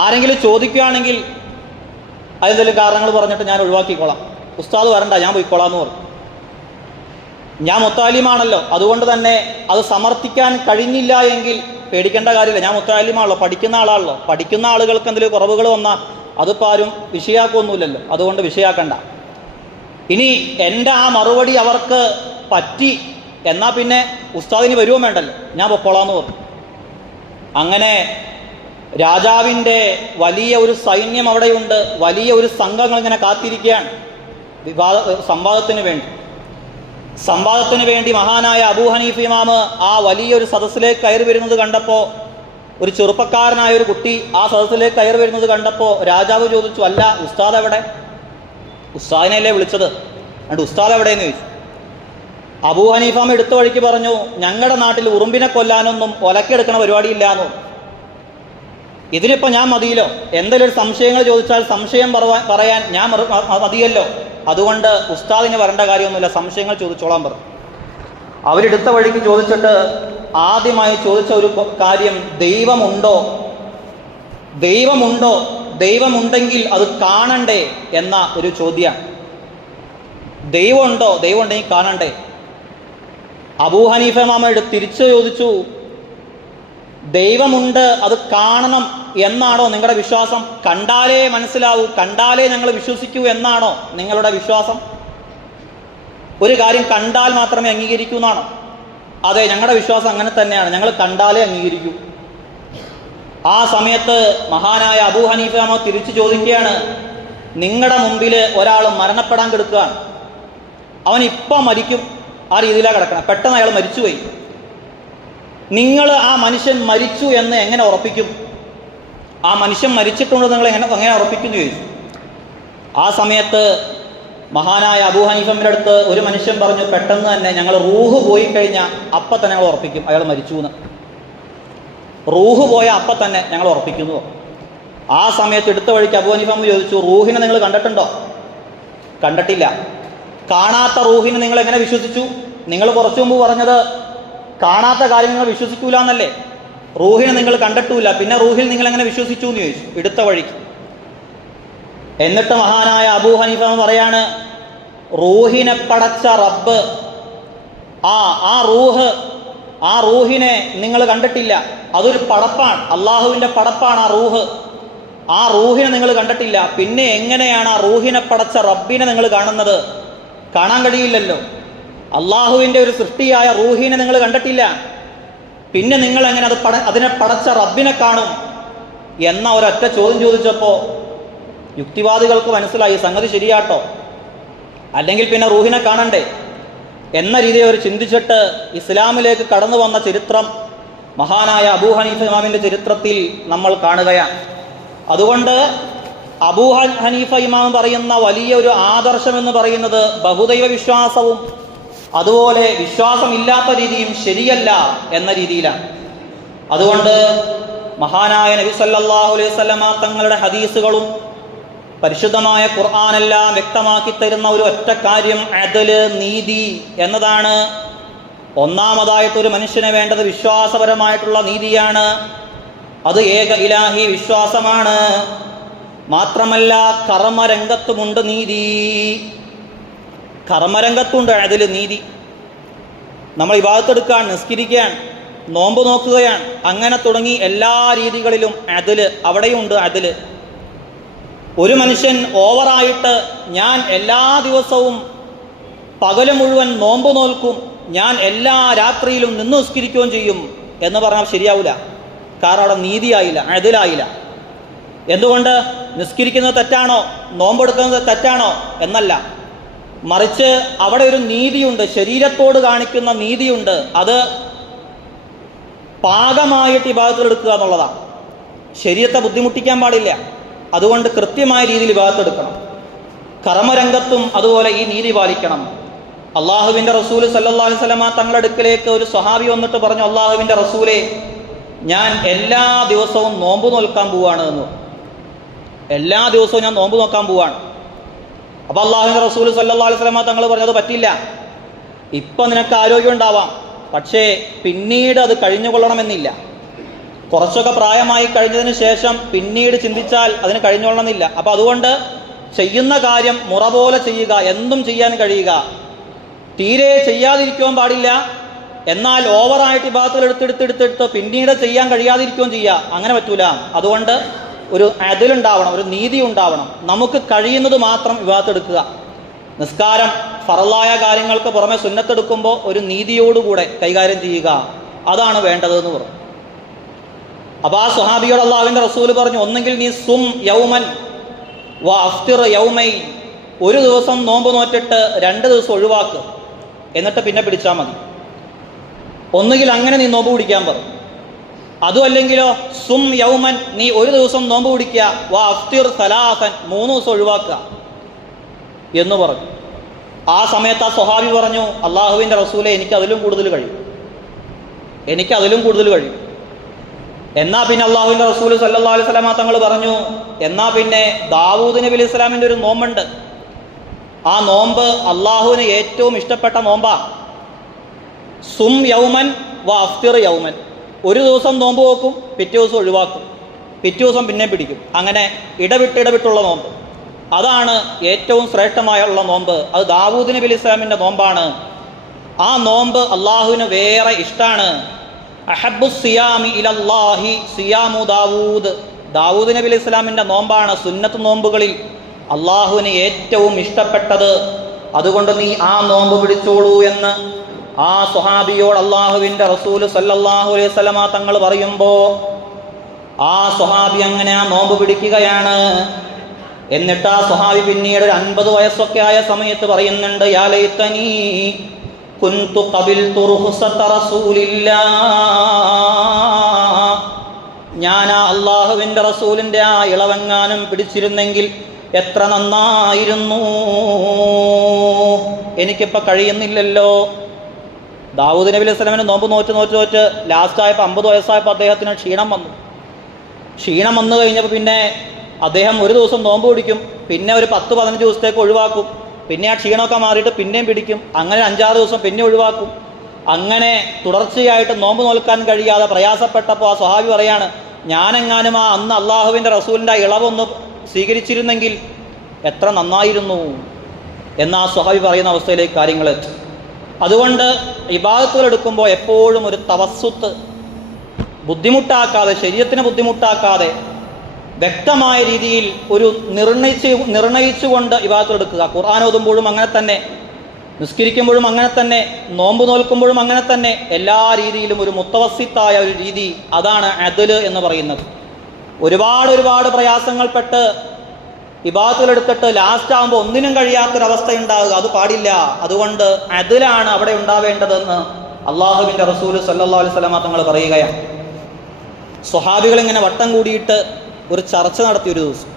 ആരെങ്കിലും ചോദിക്കുകയാണെങ്കിൽ അതെന്തെങ്കിലും കാരണങ്ങൾ പറഞ്ഞിട്ട് ഞാൻ ഒഴിവാക്കിക്കോളാം, ഉസ്താദ് വരണ്ട, ഞാൻ പോയിക്കോളാം എന്ന് പറഞ്ഞു. ഞാൻ മുത്താലിമാണല്ലോ, അതുകൊണ്ട് തന്നെ അത് സമർത്ഥിക്കാൻ കഴിഞ്ഞില്ല എങ്കിൽ പേടിക്കേണ്ട കാര്യമില്ല, ഞാൻ മുത്താലിമാണല്ലോ, പഠിക്കുന്ന ആളാണല്ലോ. പഠിക്കുന്ന ആളുകൾക്ക് എന്തെങ്കിലും കുറവുകൾ വന്നാൽ അതിപ്പോൾ ആരും വിഷയാക്കൊന്നുമില്ലല്ലോ, അതുകൊണ്ട് വിഷയാക്കണ്ട. ഇനി എൻ്റെ ആ മറുപടി അവർക്ക് പറ്റി എന്നാൽ പിന്നെ ഉസ്താദിന് വരുമോ വേണ്ടല്ലോ, ഞാൻ പൊക്കോളാന്ന് പറഞ്ഞു. അങ്ങനെ രാജാവിൻ്റെ വലിയ ഒരു സൈന്യം അവിടെയുണ്ട്, വലിയ ഒരു സംഘങ്ങൾ ഇങ്ങനെ കാത്തിരിക്കുകയാണ് സംവാദത്തിന് വേണ്ടി മഹാനായ അബൂ ഹനീഫ ഇമാം ആ വലിയൊരു സദസ്സിലേക്ക് കയറി വരുന്നത് കണ്ടപ്പോൾ, ഒരു ചെറുപ്പക്കാരനായ ഒരു കുട്ടി ആ സദസ്സിലേക്ക് കയറി വരുന്നത് കണ്ടപ്പോൾ രാജാവ് ചോദിച്ചു, അല്ല ഉസ്താദ് എവിടെ? ഉസ്താദിനെയല്ലേ വിളിച്ചത്, അതുകൊണ്ട് ഉസ്താദ് എവിടെയെന്ന് ചോദിച്ചു. അബൂ ഹനീഫ ഇമാം എടുത്ത വഴിക്ക് പറഞ്ഞു, ഞങ്ങളുടെ നാട്ടിൽ ഉറുമ്പിനെ കൊല്ലാനൊന്നും ഒലക്കെടുക്കണ പരിപാടിയില്ലാന്ന്. ഇതിലിപ്പോൾ ഞാൻ മതിയല്ലോ, എന്തെങ്കിലും ഒരു സംശയങ്ങൾ ചോദിച്ചാൽ സംശയം പറയാൻ ഞാൻ മതിയല്ലോ, അതുകൊണ്ട് ഉസ്താദിന് വരേണ്ട കാര്യമൊന്നുമില്ല, സംശയങ്ങൾ ചോദിച്ചോളാൻ പറഞ്ഞു. അവരെടുത്ത വഴിക്ക് ചോദിച്ചിട്ട് ആദ്യമായി ചോദിച്ച ഒരു കാര്യം, ദൈവമുണ്ടോ, ദൈവമുണ്ടെങ്കിൽ അത് കാണണ്ടേ എന്ന ഒരു ചോദ്യമാണ്. ദൈവമുണ്ടെങ്കിൽ കാണണ്ടേ. അബൂ ഹനീഫ ഇമാം തിരിച്ചു ചോദിച്ചു, ദൈവമുണ്ട്, അത് കാണണം എന്നാണോ നിങ്ങളുടെ വിശ്വാസം? കണ്ടാലേ മനസ്സിലാവൂ, കണ്ടാലേ ഞങ്ങൾ വിശ്വസിക്കൂ എന്നാണോ നിങ്ങളുടെ വിശ്വാസം? ഒരു കാര്യം കണ്ടാൽ മാത്രമേ അംഗീകരിക്കൂ എന്നാണോ? അതെ, ഞങ്ങളുടെ വിശ്വാസം അങ്ങനെ തന്നെയാണ്, ഞങ്ങൾ കണ്ടാലേ അംഗീകരിക്കൂ. ആ സമയത്ത് മഹാനായ അബൂ ഹനീഫ ഇമാം തിരിച്ചു ചോദിക്കുകയാണ്, നിങ്ങളുടെ മുമ്പിൽ ഒരാൾ മരണപ്പെടാൻ കിടക്കുകയാണ്, അവൻ ഇപ്പം മരിക്കും, ആ രീതിയിലാണ് കിടക്കണം, പെട്ടെന്ന് അയാൾ മരിച്ചുപോയി, നിങ്ങൾ ആ മനുഷ്യൻ മരിച്ചു എന്ന് എങ്ങനെ ഉറപ്പിക്കും? ആ മനുഷ്യൻ മരിച്ചിട്ടുണ്ട് നിങ്ങൾ എങ്ങനെ ഉറപ്പിക്കും എന്ന് ചോദിച്ചു. ആ സമയത്ത് മഹാനായ അബൂ ഹനീഫയുടെ അടുത്ത് ഒരു മനുഷ്യൻ പറഞ്ഞു, പെട്ടെന്ന് തന്നെ ഞങ്ങൾ റൂഹ് പോയി കഴിഞ്ഞാൽ അപ്പം തന്നെ ഞങ്ങൾ ഉറപ്പിക്കും അയാൾ മരിച്ചു എന്ന്. റൂഹ് പോയ അപ്പം തന്നെ ഞങ്ങൾ ഉറപ്പിക്കുന്നു. ആ സമയത്ത് എടുത്ത വഴിക്ക് അബൂ ഹനീഫ ചോദിച്ചു, റൂഹിനെ നിങ്ങൾ കണ്ടിട്ടുണ്ടോ? കണ്ടിട്ടില്ല. കാണാത്ത റൂഹിനെ നിങ്ങൾ എങ്ങനെ വിശ്വസിച്ചു? നിങ്ങൾ കുറച്ചു മുമ്പ് പറഞ്ഞത് കാണാത്ത കാര്യങ്ങൾ വിശ്വസിക്കൂല എന്നല്ലേ? റൂഹിനെ നിങ്ങൾ കണ്ടിട്ടില്ല, പിന്നെ റൂഹിൽ നിങ്ങൾ എങ്ങനെ വിശ്വസിച്ചു എന്ന് ചോദിച്ചു എടുത്ത വഴിക്ക്. എന്നിട്ട് മഹാനായ അബൂ ഹനീഫ പറയാണ്, റൂഹിനെ പടച്ച റബ്ബ്, ആ റൂഹിനെ നിങ്ങൾ കണ്ടിട്ടില്ല, അതൊരു പടപ്പാണ്, അള്ളാഹുവിൻ്റെ പടപ്പാണ് ആ റൂഹ്. ആ റൂഹിനെ നിങ്ങൾ കണ്ടിട്ടില്ല, പിന്നെ എങ്ങനെയാണ് ആ റൂഹിനെ പടച്ച റബ്ബിനെ നിങ്ങൾ കാണുന്നത്? കാണാൻ കഴിയില്ലല്ലോ. അള്ളാഹുവിൻ്റെ ഒരു സൃഷ്ടിയായ റൂഹിനെ നിങ്ങൾ കണ്ടിട്ടില്ല, പിന്നെ നിങ്ങൾ എങ്ങനെ അതിനെ പടച്ച റബ്ബിനെ കാണും എന്ന ഒരൊറ്റ ചോദ്യം ചോദിച്ചപ്പോൾ യുക്തിവാദികൾക്ക് മനസ്സിലായി സംഗതി ശരിയാട്ടോ, അല്ലെങ്കിൽ പിന്നെ റൂഹിനെ കാണണ്ടേ എന്ന രീതിയിൽ അവർ ചിന്തിച്ചിട്ട് ഇസ്ലാമിലേക്ക് കടന്നു വന്ന ചരിത്രം മഹാനായ അബൂ ഹനീഫ ഇമാമിൻ്റെ ചരിത്രത്തിൽ നമ്മൾ കാണുകയാണ്. അതുകൊണ്ട് അബൂ ഹനീഫ ഇമാം പറയുന്ന വലിയ ഒരു ആദർശം എന്ന് പറയുന്നത് ബഹുദൈവ വിശ്വാസവും അതുപോലെ വിശ്വാസമില്ലാത്ത രീതിയും ശരിയല്ല എന്ന രീതിയിലാണ്. അതുകൊണ്ട് മഹാനായ നബി സല്ലല്ലാഹു അലൈഹി വസല്ലമ തങ്ങളുടെ ഹദീസുകളും പരിശുദ്ധമായ ഖുർആനെല്ലാം വ്യക്തമാക്കി തരുന്ന ഒരു ഒറ്റ കാര്യം അദല്, നീതി എന്നതാണ്. ഒന്നാമതായിട്ട് ഒരു മനുഷ്യന് വേണ്ടത് വിശ്വാസപരമായിട്ടുള്ള നീതിയാണ്. അത് ഏക ഇലാഹി വിശ്വാസമാണ്. മാത്രമല്ല കർമ്മരംഗത്തുമുണ്ട് നീതി. കർമ്മരംഗത്തുണ്ട് അതിൽ നീതി. നമ്മൾ ഇബാദത്ത് എടുക്കാൻ, നിസ്കരിക്കാൻ, നോമ്പ് നോക്കുകയാണ്. അങ്ങനെ തുടങ്ങി എല്ലാ രീതികളിലും അദല്, അവിടെയുണ്ട് അദല്. ഒരു മനുഷ്യൻ ഓവറായിട്ട് ഞാൻ എല്ലാ ദിവസവും പകല് മുഴുവൻ നോമ്പ് നോൽക്കും, ഞാൻ എല്ലാ രാത്രിയിലും നിന്ന് നിസ്കരിക്കുകയും ചെയ്യും എന്ന് പറഞ്ഞാൽ ശരിയാവില്ല. കാരണം അവിടെ നീതിയായില്ല, അദലായില്ല. എന്തുകൊണ്ട്? നിസ്കരിക്കുന്നത് തെറ്റാണോ, നോമ്പെടുക്കുന്നത് തെറ്റാണോ എന്നല്ല, മറിച്ച് അവിടെ ഒരു നീതിയുണ്ട്, ശരീരത്തോട് കാണിക്കുന്ന നീതിയുണ്ട്. അത് പാകമായിട്ട് ഇബാദത്തെടുക്കുക എന്നുള്ളതാണ്. ശരീരത്തെ ബുദ്ധിമുട്ടിക്കാൻ പാടില്ല. അതുകൊണ്ട് കൃത്യമായ രീതിയിൽ ഇബാദത്തെടുക്കണം. കർമ്മരംഗത്തും അതുപോലെ ഈ നീതി പാലിക്കണം. അള്ളാഹുവിൻ്റെ റസൂൽ സല്ലല്ലാഹു അലൈഹി വസല്ലമ തങ്ങളുടെ അടുക്കലേക്ക് ഒരു സ്വഹാബി വന്നിട്ട് പറഞ്ഞു, അള്ളാഹുവിൻ്റെ റസൂലേ, ഞാൻ എല്ലാ ദിവസവും നോമ്പ് നോൽക്കാൻ പോവാണ് എന്ന്. എല്ലാ ദിവസവും ഞാൻ നോമ്പ് നോക്കാൻ പോവാണ്. അപ്പോൾ അള്ളാഹുവിൻ്റെ റസൂൽ സല്ലല്ലാഹു അലൈഹി വസല്ലമ തങ്ങൾ പറഞ്ഞത് പറ്റില്ല. ഇപ്പം നിനക്ക് ആരോഗ്യം ഉണ്ടാവാം, പക്ഷേ പിന്നീട് അത് കഴിഞ്ഞുകൊള്ളണമെന്നില്ല. കുറച്ചൊക്കെ പ്രായമായി കഴിഞ്ഞതിന് ശേഷം പിന്നീട് ചിന്തിച്ചാൽ അതിന് കഴിഞ്ഞുകൊള്ളണമെന്നില്ല. അപ്പോൾ അതുകൊണ്ട് ചെയ്യുന്ന കാര്യം മുറ പോലെ ചെയ്യുക, എന്തും ചെയ്യാൻ കഴിയുക. തീരെ ചെയ്യാതിരിക്കുവാൻ പാടില്ല, എന്നാൽ ഓവറായിട്ട് ഇബാദത്തുകൾ എടുത്തെടുത്തെടുത്തെടുത്ത് പിന്നീട് ചെയ്യാൻ കഴിയാതിരിക്കുകയും ചെയ്യുക, അങ്ങനെ പറ്റൂല. അതുകൊണ്ട് ഒരു അദലുണ്ടാവണം, ഒരു നീതി ഉണ്ടാവണം. നമുക്ക് കഴിയുന്നത് മാത്രം ഇബാദത്ത് എടുക്കുക. നിസ്കാരം ഫറലായ കാര്യങ്ങൾക്ക് പുറമെ സുന്നത്തെടുക്കുമ്പോൾ ഒരു നീതിയോടുകൂടെ കൈകാര്യം ചെയ്യുക, അതാണ് വേണ്ടതെന്ന് പറഞ്ഞു. അപ്പോൾ ആ സ്വഹാബിയോട് അള്ളാഹുവിൻ്റെ റസൂൽ പറഞ്ഞു, ഒന്നെങ്കിൽ നീ സും യൗമൻ വ അഫ്തിർ യൗമൈ, ഒരു ദിവസം നോമ്പ് നോറ്റിട്ട് 2 ദിവസം ഒഴിവാക്ക്, എന്നിട്ട് പിന്നെ പിടിച്ചാൽ മതി. ഒന്നുകിൽ അങ്ങനെ നീ നോമ്പ് പിടിക്കാൻ പറഞ്ഞു. അതും അല്ലെങ്കിലോ സും യൗമൻ, നീ ഒരു ദിവസം നോമ്പ് പിടിക്കുക, വ അഫ്തിർ സലാസൻ, 3 ദിവസം ഒഴിവാക്കുക എന്ന് പറഞ്ഞു. ആ സമയത്ത് ആ സ്വഹാബി പറഞ്ഞു, അള്ളാഹുവിൻ്റെ റസൂലെ, എനിക്കതിലും കൂടുതൽ കഴിയും. എന്നാ പിന്നെ അള്ളാഹുവിൻ്റെ റസൂൽ സല്ലല്ലാഹു അലൈഹി വസല്ലമ തങ്ങൾ പറഞ്ഞു, എന്നാ പിന്നെ ദാവൂദ് നബി അലൈഹി സ്വലാമിൻ്റെ ഒരു നോമ്പുണ്ട്. ആ നോമ്പ് അള്ളാഹുവിന് ഏറ്റവും ഇഷ്ടപ്പെട്ട നോമ്പാ. സും യൗമൻ വ അഫ്തിർ യൗമൻ, ഒരു ദിവസം നോമ്പ് നോക്കും, പിറ്റേ ദിവസം ഒഴിവാക്കും, പിറ്റേ ദിവസം പിന്നെ പിടിക്കും. അങ്ങനെ ഇടവിട്ടുള്ള നോമ്പ്, അതാണ് ഏറ്റവും ശ്രേഷ്ഠമായുള്ള നോമ്പ്. അത് ദാവൂദ് നബി അലൈഹി സ്വലാമിൻ്റെ നോമ്പാണ്. ആ നോമ്പ് അള്ളാഹുവിന് വേറെ ഇഷ്ടമാണ്. അഹബ്ബു സിയാമി ഇലല്ലാഹി സിയാമു ദാവൂദ്, ദാവൂദ് നബി അലൈഹി സ്വലാമിൻ്റെ നോമ്പാണ് സുന്നത്ത് നോമ്പുകളിൽ അള്ളാഹുവിന് ഏറ്റവും ഇഷ്ടപ്പെട്ടത്. അതുകൊണ്ട് നീ ആ നോമ്പ് പിടിച്ചോളൂ എന്ന് ആ സ്വഹാബിയോട് അള്ളാഹുവിൻ്റെ റസൂൽ സല്ലല്ലാഹു അലൈഹി വസല്ലമ തങ്ങൾ പറയുമ്പോൾ ആ സ്വഹാബി അങ്ങനെ ആ നോമ്പ് പിടിക്കുകയാണ്. എന്നിട്ട് ആ സ്വഹാബി പിന്നീട് ഒരു 50 വയസ്സൊക്കെ ആയ സമയത്ത് പറയുന്നുണ്ട്, യാ ലൈതനീ കുന്തു ഖബിൽതു റുഖ്സത റസൂലില്ലാഹ്, ഞാൻ ആ അള്ളാഹുവിൻ്റെ റസൂലിൻ്റെ ആ ഇളവെങ്ങാനും പിടിച്ചിരുന്നെങ്കിൽ എത്ര നന്നായിരുന്നു, എനിക്കിപ്പോൾ കഴിയുന്നില്ലല്ലോ. ദാവൂദ് നബി അലൈഹി സ്വലാമിന് നോമ്പ് നോറ്റ് ലാസ്റ്റായപ്പോൾ 50 വയസ്സായപ്പോൾ അദ്ദേഹത്തിന് ക്ഷീണം വന്നു കഴിഞ്ഞപ്പോൾ പിന്നെ അദ്ദേഹം ഒരു ദിവസം നോമ്പ് പിടിക്കും, പിന്നെ ഒരു 10-15 ദിവസത്തേക്ക് ഒഴിവാക്കും, പിന്നെ ആ ക്ഷീണമൊക്കെ മാറിയിട്ട് പിന്നെയും പിടിക്കും, അങ്ങനെ 5-6 ദിവസം പിന്നെ ഒഴിവാക്കും. അങ്ങനെ തുടർച്ചയായിട്ട് നോമ്പ് നോൽക്കാൻ കഴിയാതെ പ്രയാസപ്പെട്ടപ്പോൾ ആ സ്വഹാബി പറയാണ്, ഞാനെങ്ങാനും ആ അന്ന് അള്ളാഹുവിൻ്റെ റസൂലിൻ്റെ ഇളവൊന്ന് സ്വീകരിച്ചിരുന്നെങ്കിൽ എത്ര നന്നായിരുന്നു എന്ന് ആ സ്വഹാബി പറയുന്ന അവസ്ഥയിലേക്ക് കാര്യങ്ങൾ എത്തും. അതുകൊണ്ട് ഇബാദത്തുകൾ എടുക്കുമ്പോൾ എപ്പോഴും ഒരു തവസ്സുത്ത്, ബുദ്ധിമുട്ടാക്കാതെ, ശരീരത്തിന് ബുദ്ധിമുട്ടാക്കാതെ വ്യക്തമായ രീതിയിൽ ഒരു നിർണയിച്ചുകൊണ്ട് ഇബാദത്തുകൾ എടുക്കുക. ഖുർആൻ ഓതുമ്പോഴും അങ്ങനെ തന്നെ, നിസ്കരിക്കുമ്പോഴും അങ്ങനെ തന്നെ, നോമ്പ് നോൽക്കുമ്പോഴും അങ്ങനെ തന്നെ, എല്ലാ രീതിയിലും ഒരു മുത്തവസ്സിത്തായ ഒരു രീതി, അതാണ് അദല് എന്ന് പറയുന്നത്. ഒരുപാട് പ്രയാസങ്ങൾപ്പെട്ട് ഇബാദത്തുകൾ എടുത്തിട്ട് ലാസ്റ്റ് ആകുമ്പോൾ ഒന്നിനും കഴിയാത്തൊരവസ്ഥ ഉണ്ടാകുക, അത് പാടില്ല. അതുകൊണ്ട് അദലാണ് അവിടെ ഉണ്ടാവേണ്ടതെന്ന് അള്ളാഹുവിൻ്റെ റസൂൽ സല്ലല്ലാഹു അലൈഹി വസല്ലമ തങ്ങൾ പറയുകയാണ്. സ്വഹാബികൾ ഇങ്ങനെ വട്ടം കൂടിയിട്ട് ഒരു ചർച്ച നടത്തി ഒരു ദിവസം.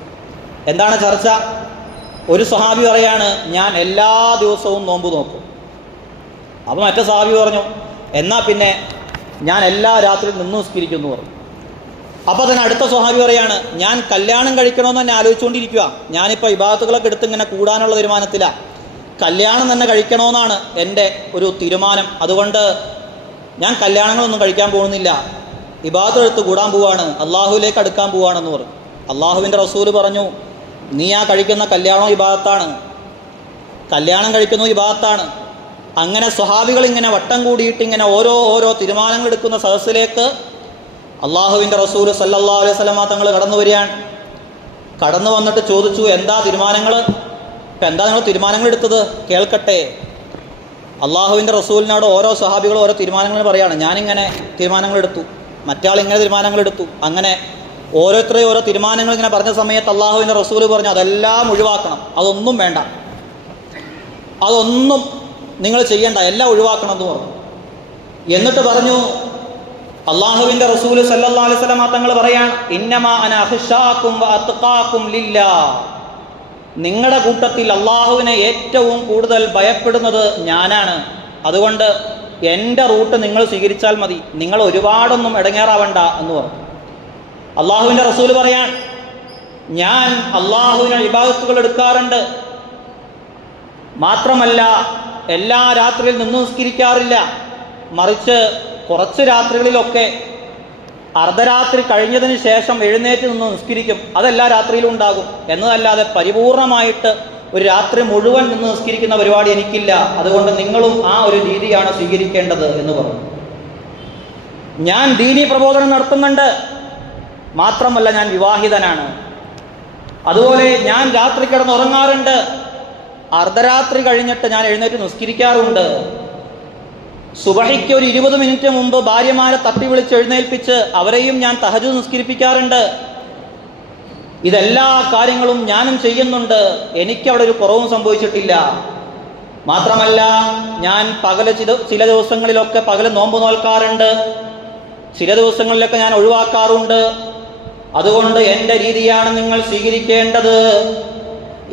എന്താണ് ചർച്ച? ഒരു സ്വഹാബി പറയാണ്, ഞാൻ എല്ലാ ദിവസവും നോമ്പ് നോക്കും. അപ്പോൾ മറ്റേ സ്വഹാബി പറഞ്ഞു, എന്നാ പിന്നെ ഞാൻ എല്ലാ രാത്രിയും നിന്ന് നിസ്കരിക്കുന്നു പറഞ്ഞു. അപ്പോൾ തന്നെ അടുത്ത സ്വഹാബി പറയാണ്, ഞാൻ കല്യാണം കഴിക്കണമെന്ന് തന്നെ ആലോചിച്ചുകൊണ്ടിരിക്കുക, ഞാനിപ്പോൾ ഇബാദത്തുകളൊക്കെ എടുത്ത് ഇങ്ങനെ കൂടാനുള്ള തീരുമാനത്തിലാണ്, കല്യാണം തന്നെ കഴിക്കണമെന്നാണ് എൻ്റെ ഒരു തീരുമാനം, അതുകൊണ്ട് ഞാൻ കല്യാണങ്ങളൊന്നും കഴിക്കാൻ പോകുന്നില്ല, ഇബാദത്ത് എടുത്ത് കൂടാൻ പോവാണ്, അള്ളാഹുവിലേക്ക് അടുക്കാൻ പോവാണെന്ന് പറഞ്ഞു. അള്ളാഹുവിൻ്റെ റസൂല് പറഞ്ഞു, നീ ആ കഴിക്കുന്ന കല്യാണം ഇബാദത്താണ്, കല്യാണം കഴിക്കുന്നത് ഇബാദത്താണ്. അങ്ങനെ സ്വഹാബികൾ ഇങ്ങനെ വട്ടം കൂടിയിട്ട് ഇങ്ങനെ ഓരോ തീരുമാനങ്ങൾ എടുക്കുന്ന സദസ്സിലേക്ക് അള്ളാഹുവിൻ്റെ റസൂൽ സല്ലല്ലാഹു അലൈഹി വസല്ലമ തങ്ങൾ കടന്നു വരികയാണ്. കടന്നു വന്നിട്ട് ചോദിച്ചു, എന്താ തീരുമാനങ്ങൾ? ഇപ്പം എന്താ നിങ്ങൾ തീരുമാനങ്ങൾ എടുത്തത്? കേൾക്കട്ടെ. അള്ളാഹുവിൻ്റെ റസൂലിനോട് ഓരോ സ്വഹാബികളും ഓരോ തീരുമാനങ്ങൾ പറയുകയാണ്. ഞാനിങ്ങനെ തീരുമാനങ്ങൾ എടുത്തു, മറ്റാൾ ഇങ്ങനെ തീരുമാനങ്ങൾ എടുത്തു. അങ്ങനെ ഓരോരുത്തരെയും ഓരോ തീരുമാനങ്ങൾ ഇങ്ങനെ പറഞ്ഞ സമയത്ത് അള്ളാഹുവിൻ്റെ റസൂൽ പറഞ്ഞു, അതെല്ലാം ഒഴിവാക്കണം, അതൊന്നും വേണ്ട, അതൊന്നും നിങ്ങൾ ചെയ്യണ്ട, എല്ലാം ഒഴിവാക്കണം എന്ന് പറഞ്ഞു. എന്നിട്ട് പറഞ്ഞു, അള്ളാഹുവിൻ്റെ റസൂൽ സല്ലല്ലാഹു അലൈഹി വസല്ലം തങ്ങൾ പറയാണ്, ഇന്നമാ അന അഖ്ശാകും വ അത്ഖാകും ലില്ലാഹ്, നിങ്ങളുടെ കൂട്ടത്തിൽ അള്ളാഹുവിനെ ഏറ്റവും കൂടുതൽ ഭയപ്പെടുന്നത് ഞാനാണ്. അതുകൊണ്ട് എൻ്റെ റൂട്ട് നിങ്ങൾ സ്വീകരിച്ചാൽ മതി, നിങ്ങൾ ഒരുപാടൊന്നും ഇടങ്ങേറാവണ്ട എന്ന് പറഞ്ഞു. അള്ളാഹുവിൻ്റെ റസൂൽ പറയാൻ, ഞാൻ അള്ളാഹുവിനെ ഇബാദത്തുകൾ എടുക്കാറുണ്ട്, മാത്രമല്ല എല്ലാ രാത്രിയിൽ നിന്ന് നിസ്കരിക്കാറില്ല, മറിച്ച് കുറച്ച് രാത്രികളിലൊക്കെ അർദ്ധരാത്രി കഴിഞ്ഞതിന് ശേഷം എഴുന്നേറ്റ് നിന്ന് നിസ്കരിക്കും. അതെല്ലാ രാത്രിയിലും ഉണ്ടാകും എന്നതല്ലാതെ പരിപൂർണമായിട്ട് ഒരു രാത്രി മുഴുവൻ നിന്ന് നിസ്കരിക്കുന്ന പരിപാടി എനിക്കില്ല. അതുകൊണ്ട് നിങ്ങളും ആ ഒരു രീതിയാണ് സ്വീകരിക്കേണ്ടത് എന്ന് പറഞ്ഞു. ഞാൻ ദീനീ പ്രബോധനം നടത്തുന്നുണ്ട്, മാത്രമല്ല ഞാൻ വിവാഹിതനാണ്. അതുപോലെ ഞാൻ രാത്രി കിടന്ന് ഉറങ്ങാറുണ്ട്, അർദ്ധരാത്രി കഴിഞ്ഞിട്ട് ഞാൻ എഴുന്നേറ്റ് നിസ്കരിക്കാറുണ്ട്. സുബഹിക്ക് ഒരു 20 മിനിറ്റ് മുമ്പ് ഭാര്യമാരെ തട്ടി വിളിച്ച് എഴുന്നേൽപ്പിച്ച് അവരെയും ഞാൻ തഹജ്ജുദ് നിസ്കരിപ്പിക്കാറുണ്ട്. ഇതെല്ലാ കാര്യങ്ങളും ഞാനും ചെയ്യുന്നുണ്ട്, എനിക്കവിടെ ഒരു കുറവും സംഭവിച്ചിട്ടില്ല. മാത്രമല്ല ഞാൻ ചില ദിവസങ്ങളിലൊക്കെ പകല് നോമ്പ് നോൽക്കാറുണ്ട്, ചില ദിവസങ്ങളിലൊക്കെ ഞാൻ ഒഴിവാക്കാറുണ്ട്. അതുകൊണ്ട് എൻ്റെ രീതിയാണ് നിങ്ങൾ സ്വീകരിക്കേണ്ടത്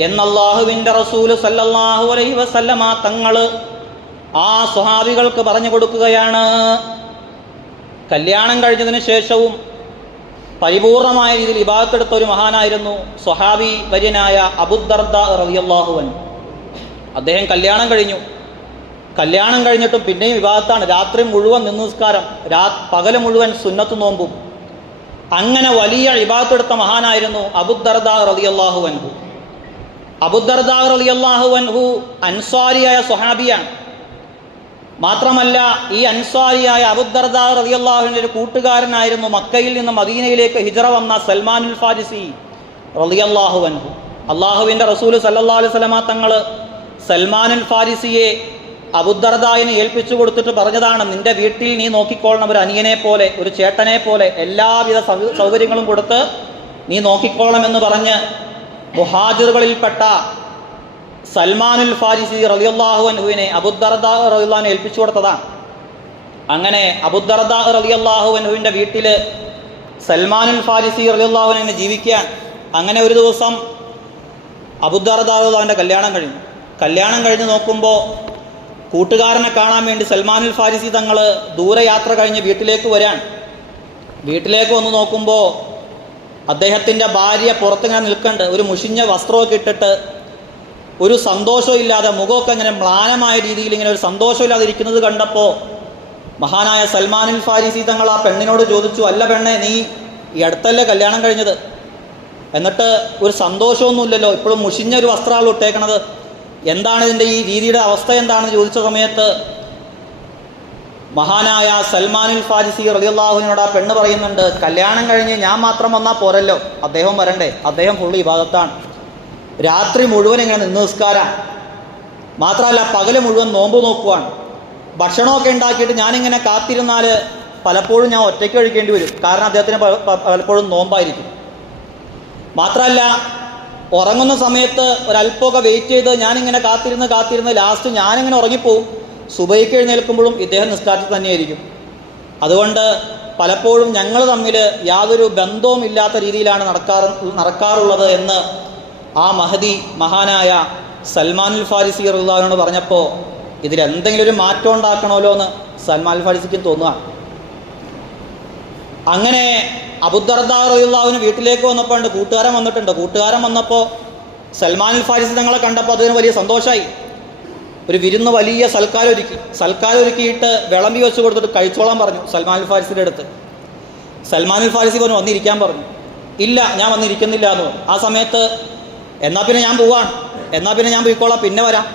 എന്ന് അല്ലാഹുവിൻ്റെ റസൂൽ സല്ലല്ലാഹു അലൈഹി വസല്ലമ തങ്ങൾ ആ സ്വഹാബികൾക്ക് പറഞ്ഞു കൊടുക്കുകയാണ്. കല്യാണം കഴിഞ്ഞതിന് ശേഷവും പരിപൂർണമായ രീതിയിൽ ഇബാദത്തെടുത്ത ഒരു മഹാനായിരുന്നു സ്വഹാബി വര്യനായ അബൂദർദ റളിയല്ലാഹു അൻഹു. അദ്ദേഹം കല്യാണം കഴിഞ്ഞിട്ടും പിന്നെയും ഇബാദത്താണ്. രാത്രി മുഴുവൻ നിസ്കാരം, പകല് മുഴുവൻ സുന്നത്ത് നോമ്പും. അങ്ങനെ വലിയ ഇബാദത്തെടുത്ത മഹാനായിരുന്നു അബൂദർദ റളിയല്ലാഹു അൻഹു. അബൂദർദ റളിയല്ലാഹു അൻഹു അൻസ്വാരിയായ സ്വഹാബിയാണ്. മാത്രമല്ല ഈ അൻസ്വാരിയായ അബൂദർദ റളിയല്ലാഹു അൻഹുവിന്റെ ഒരു കൂട്ടുകാരനായിരുന്നു മക്കയിൽ നിന്ന് മദീനയിലേക്ക് ഹിജ്റ വന്ന സൽമാനുൽ ഫാരിസി റളിയല്ലാഹു അൻഹു. അള്ളാഹുവിൻ്റെ റസൂൽ സല്ലല്ലാഹു അലൈഹി വസല്ലമ തങ്ങൾ സൽമാനുൽ ഫാരിസിയെ അബൂദർദായിനെ ഏൽപ്പിച്ചു കൊടുത്തിട്ട് പറഞ്ഞതാണ്, നിന്റെ വീട്ടിൽ നീ നോക്കിക്കൊള്ളണം, ഒരു അനിയനെ പോലെ ഒരു ചേട്ടനെ പോലെ എല്ലാവിധ സൗകര്യങ്ങളും കൊടുത്ത് നീ നോക്കിക്കൊള്ളണമെന്ന് പറഞ്ഞ് മുഹാജിറുകളിൽപ്പെട്ട സൽമാനുൽ ഫാരിസി റളിയല്ലാഹു അൻഹുവിനെ അബൂദർദ റളിയല്ലാഹു അൻഹു ഏൽപ്പിച്ചു കൊടുത്തതാണ്. അങ്ങനെ അബൂദർദ റളിയല്ലാഹു അൻഹുവിൻ്റെ വീട്ടിൽ സൽമാനുൽ ഫാരിസി റളിയല്ലാഹു അൻഹു ജീവിക്കാൻ. അങ്ങനെ ഒരു ദിവസം അബൂദർദ റളിയല്ലാഹുവിൻ്റെ കല്യാണം കഴിഞ്ഞ് നോക്കുമ്പോൾ കൂട്ടുകാരനെ കാണാൻ വേണ്ടി സൽമാനുൽ ഫാരിസി തങ്ങൾ ദൂരയാത്ര കഴിഞ്ഞ് വീട്ടിലേക്ക് വന്ന് നോക്കുമ്പോൾ അദ്ദേഹത്തിൻ്റെ ഭാര്യ പുറത്തിങ്ങനെ നിൽക്കുന്നുണ്ട്, ഒരു മുഷിഞ്ഞ വസ്ത്രമൊക്കെ ഇട്ടിട്ട്, ഒരു സന്തോഷമില്ലാതെ, മുഖമൊക്കെ ഇങ്ങനെ മ്ലാനമായ രീതിയിൽ ഇങ്ങനെ ഒരു സന്തോഷമില്ലാതെ ഇരിക്കുന്നത് കണ്ടപ്പോൾ മഹാനായ സൽമാനുൽ ഫാരിസി തങ്ങൾ ആ പെണ്ണിനോട് ചോദിച്ചു, അല്ല പെണ്ണെ, നീ ഈ അടുത്തല്ലേ കല്യാണം കഴിഞ്ഞത്, എന്നിട്ട് ഒരു സന്തോഷമൊന്നുമില്ലല്ലോ, ഇപ്പോഴും മുഷിഞ്ഞ ഒരു വസ്ത്രമാണ് ഇട്ടേക്കണത്, എന്താണ് ഇതിൻ്റെ ഈ രീതിയുടെ അവസ്ഥ എന്താണെന്ന് ചോദിച്ച സമയത്ത് മഹാനായ സൽമാനുൽ ഫാരിസി റളിയല്ലാഹുവിനോട് ആ പെണ്ണ് പറയുന്നുണ്ട്, കല്യാണം കഴിഞ്ഞ് ഞാൻ മാത്രം വന്നാൽ പോരല്ലോ, അദ്ദേഹം വരണ്ടേ, അദ്ദേഹം ഫുള്ള് ഇബാദത്താണ്, രാത്രി മുഴുവൻ ഇങ്ങനെ നിന്ന് നിസ്കാരം, മാത്രമല്ല പകല് മുഴുവൻ നോമ്പ് നോക്കുവാണ്, ഭക്ഷണമൊക്കെ ഉണ്ടാക്കിയിട്ട് ഞാനിങ്ങനെ കാത്തിരുന്നാൽ പലപ്പോഴും ഞാൻ ഒറ്റയ്ക്ക് കഴിക്കേണ്ടി വരും, കാരണം അദ്ദേഹത്തിന് പലപ്പോഴും നോമ്പായിരിക്കും. മാത്രമല്ല ഉറങ്ങുന്ന സമയത്ത് ഒരല്പമൊക്കെ വെയിറ്റ് ചെയ്ത് ഞാനിങ്ങനെ കാത്തിരുന്ന് ലാസ്റ്റ് ഞാനിങ്ങനെ ഉറങ്ങിപ്പോവും, സുബഹിക്ക് എഴുന്നേൽക്കുമ്പോഴും ഇദ്ദേഹം നിസ്കാരത്തിൽ തന്നെയായിരിക്കും. അതുകൊണ്ട് പലപ്പോഴും ഞങ്ങൾ തമ്മിൽ യാതൊരു ബന്ധവും ഇല്ലാത്ത രീതിയിലാണ് നടക്കാറുള്ളത് എന്ന് ആ മഹദി മഹാനായ സൽമാനുൽ ഫാരിസി റളിയല്ലാഹു അൻഹു പറഞ്ഞപ്പോൾ ഇതിലെന്തെങ്കിലും ഒരു മാറ്റം ഉണ്ടാക്കണമല്ലോ എന്ന് സൽമാനുൽ ഫാരിസിക്കും തോന്നുക. അങ്ങനെ അബൂദർദ റളിയല്ലാഹു അൻഹു വീട്ടിലേക്ക് വന്നപ്പോൾ കൂട്ടുകാരൻ വന്നപ്പോൾ സൽമാനുൽ ഫാരിസി തങ്ങളെ കണ്ടപ്പോൾ അതിന് വലിയ സന്തോഷമായി. ഒരു വിരുന്ന് വലിയ സൽക്കാരം ഒരുക്കിയിട്ട് വിളമ്പി വെച്ച് കൊടുത്തിട്ട് കഴിച്ചോളാൻ പറഞ്ഞു സൽമാനുൽ ഫാരിസിയുടെ അടുത്ത്. സൽമാനുൽ ഫാരിസി പറഞ്ഞു വന്നിരിക്കാൻ പറഞ്ഞു. ഇല്ല, ഞാൻ വന്നിരിക്കുന്നില്ല എന്ന് പറഞ്ഞു. ആ സമയത്ത് എന്നാൽ പിന്നെ ഞാൻ പോയിക്കോളാം, പിന്നെ വരാം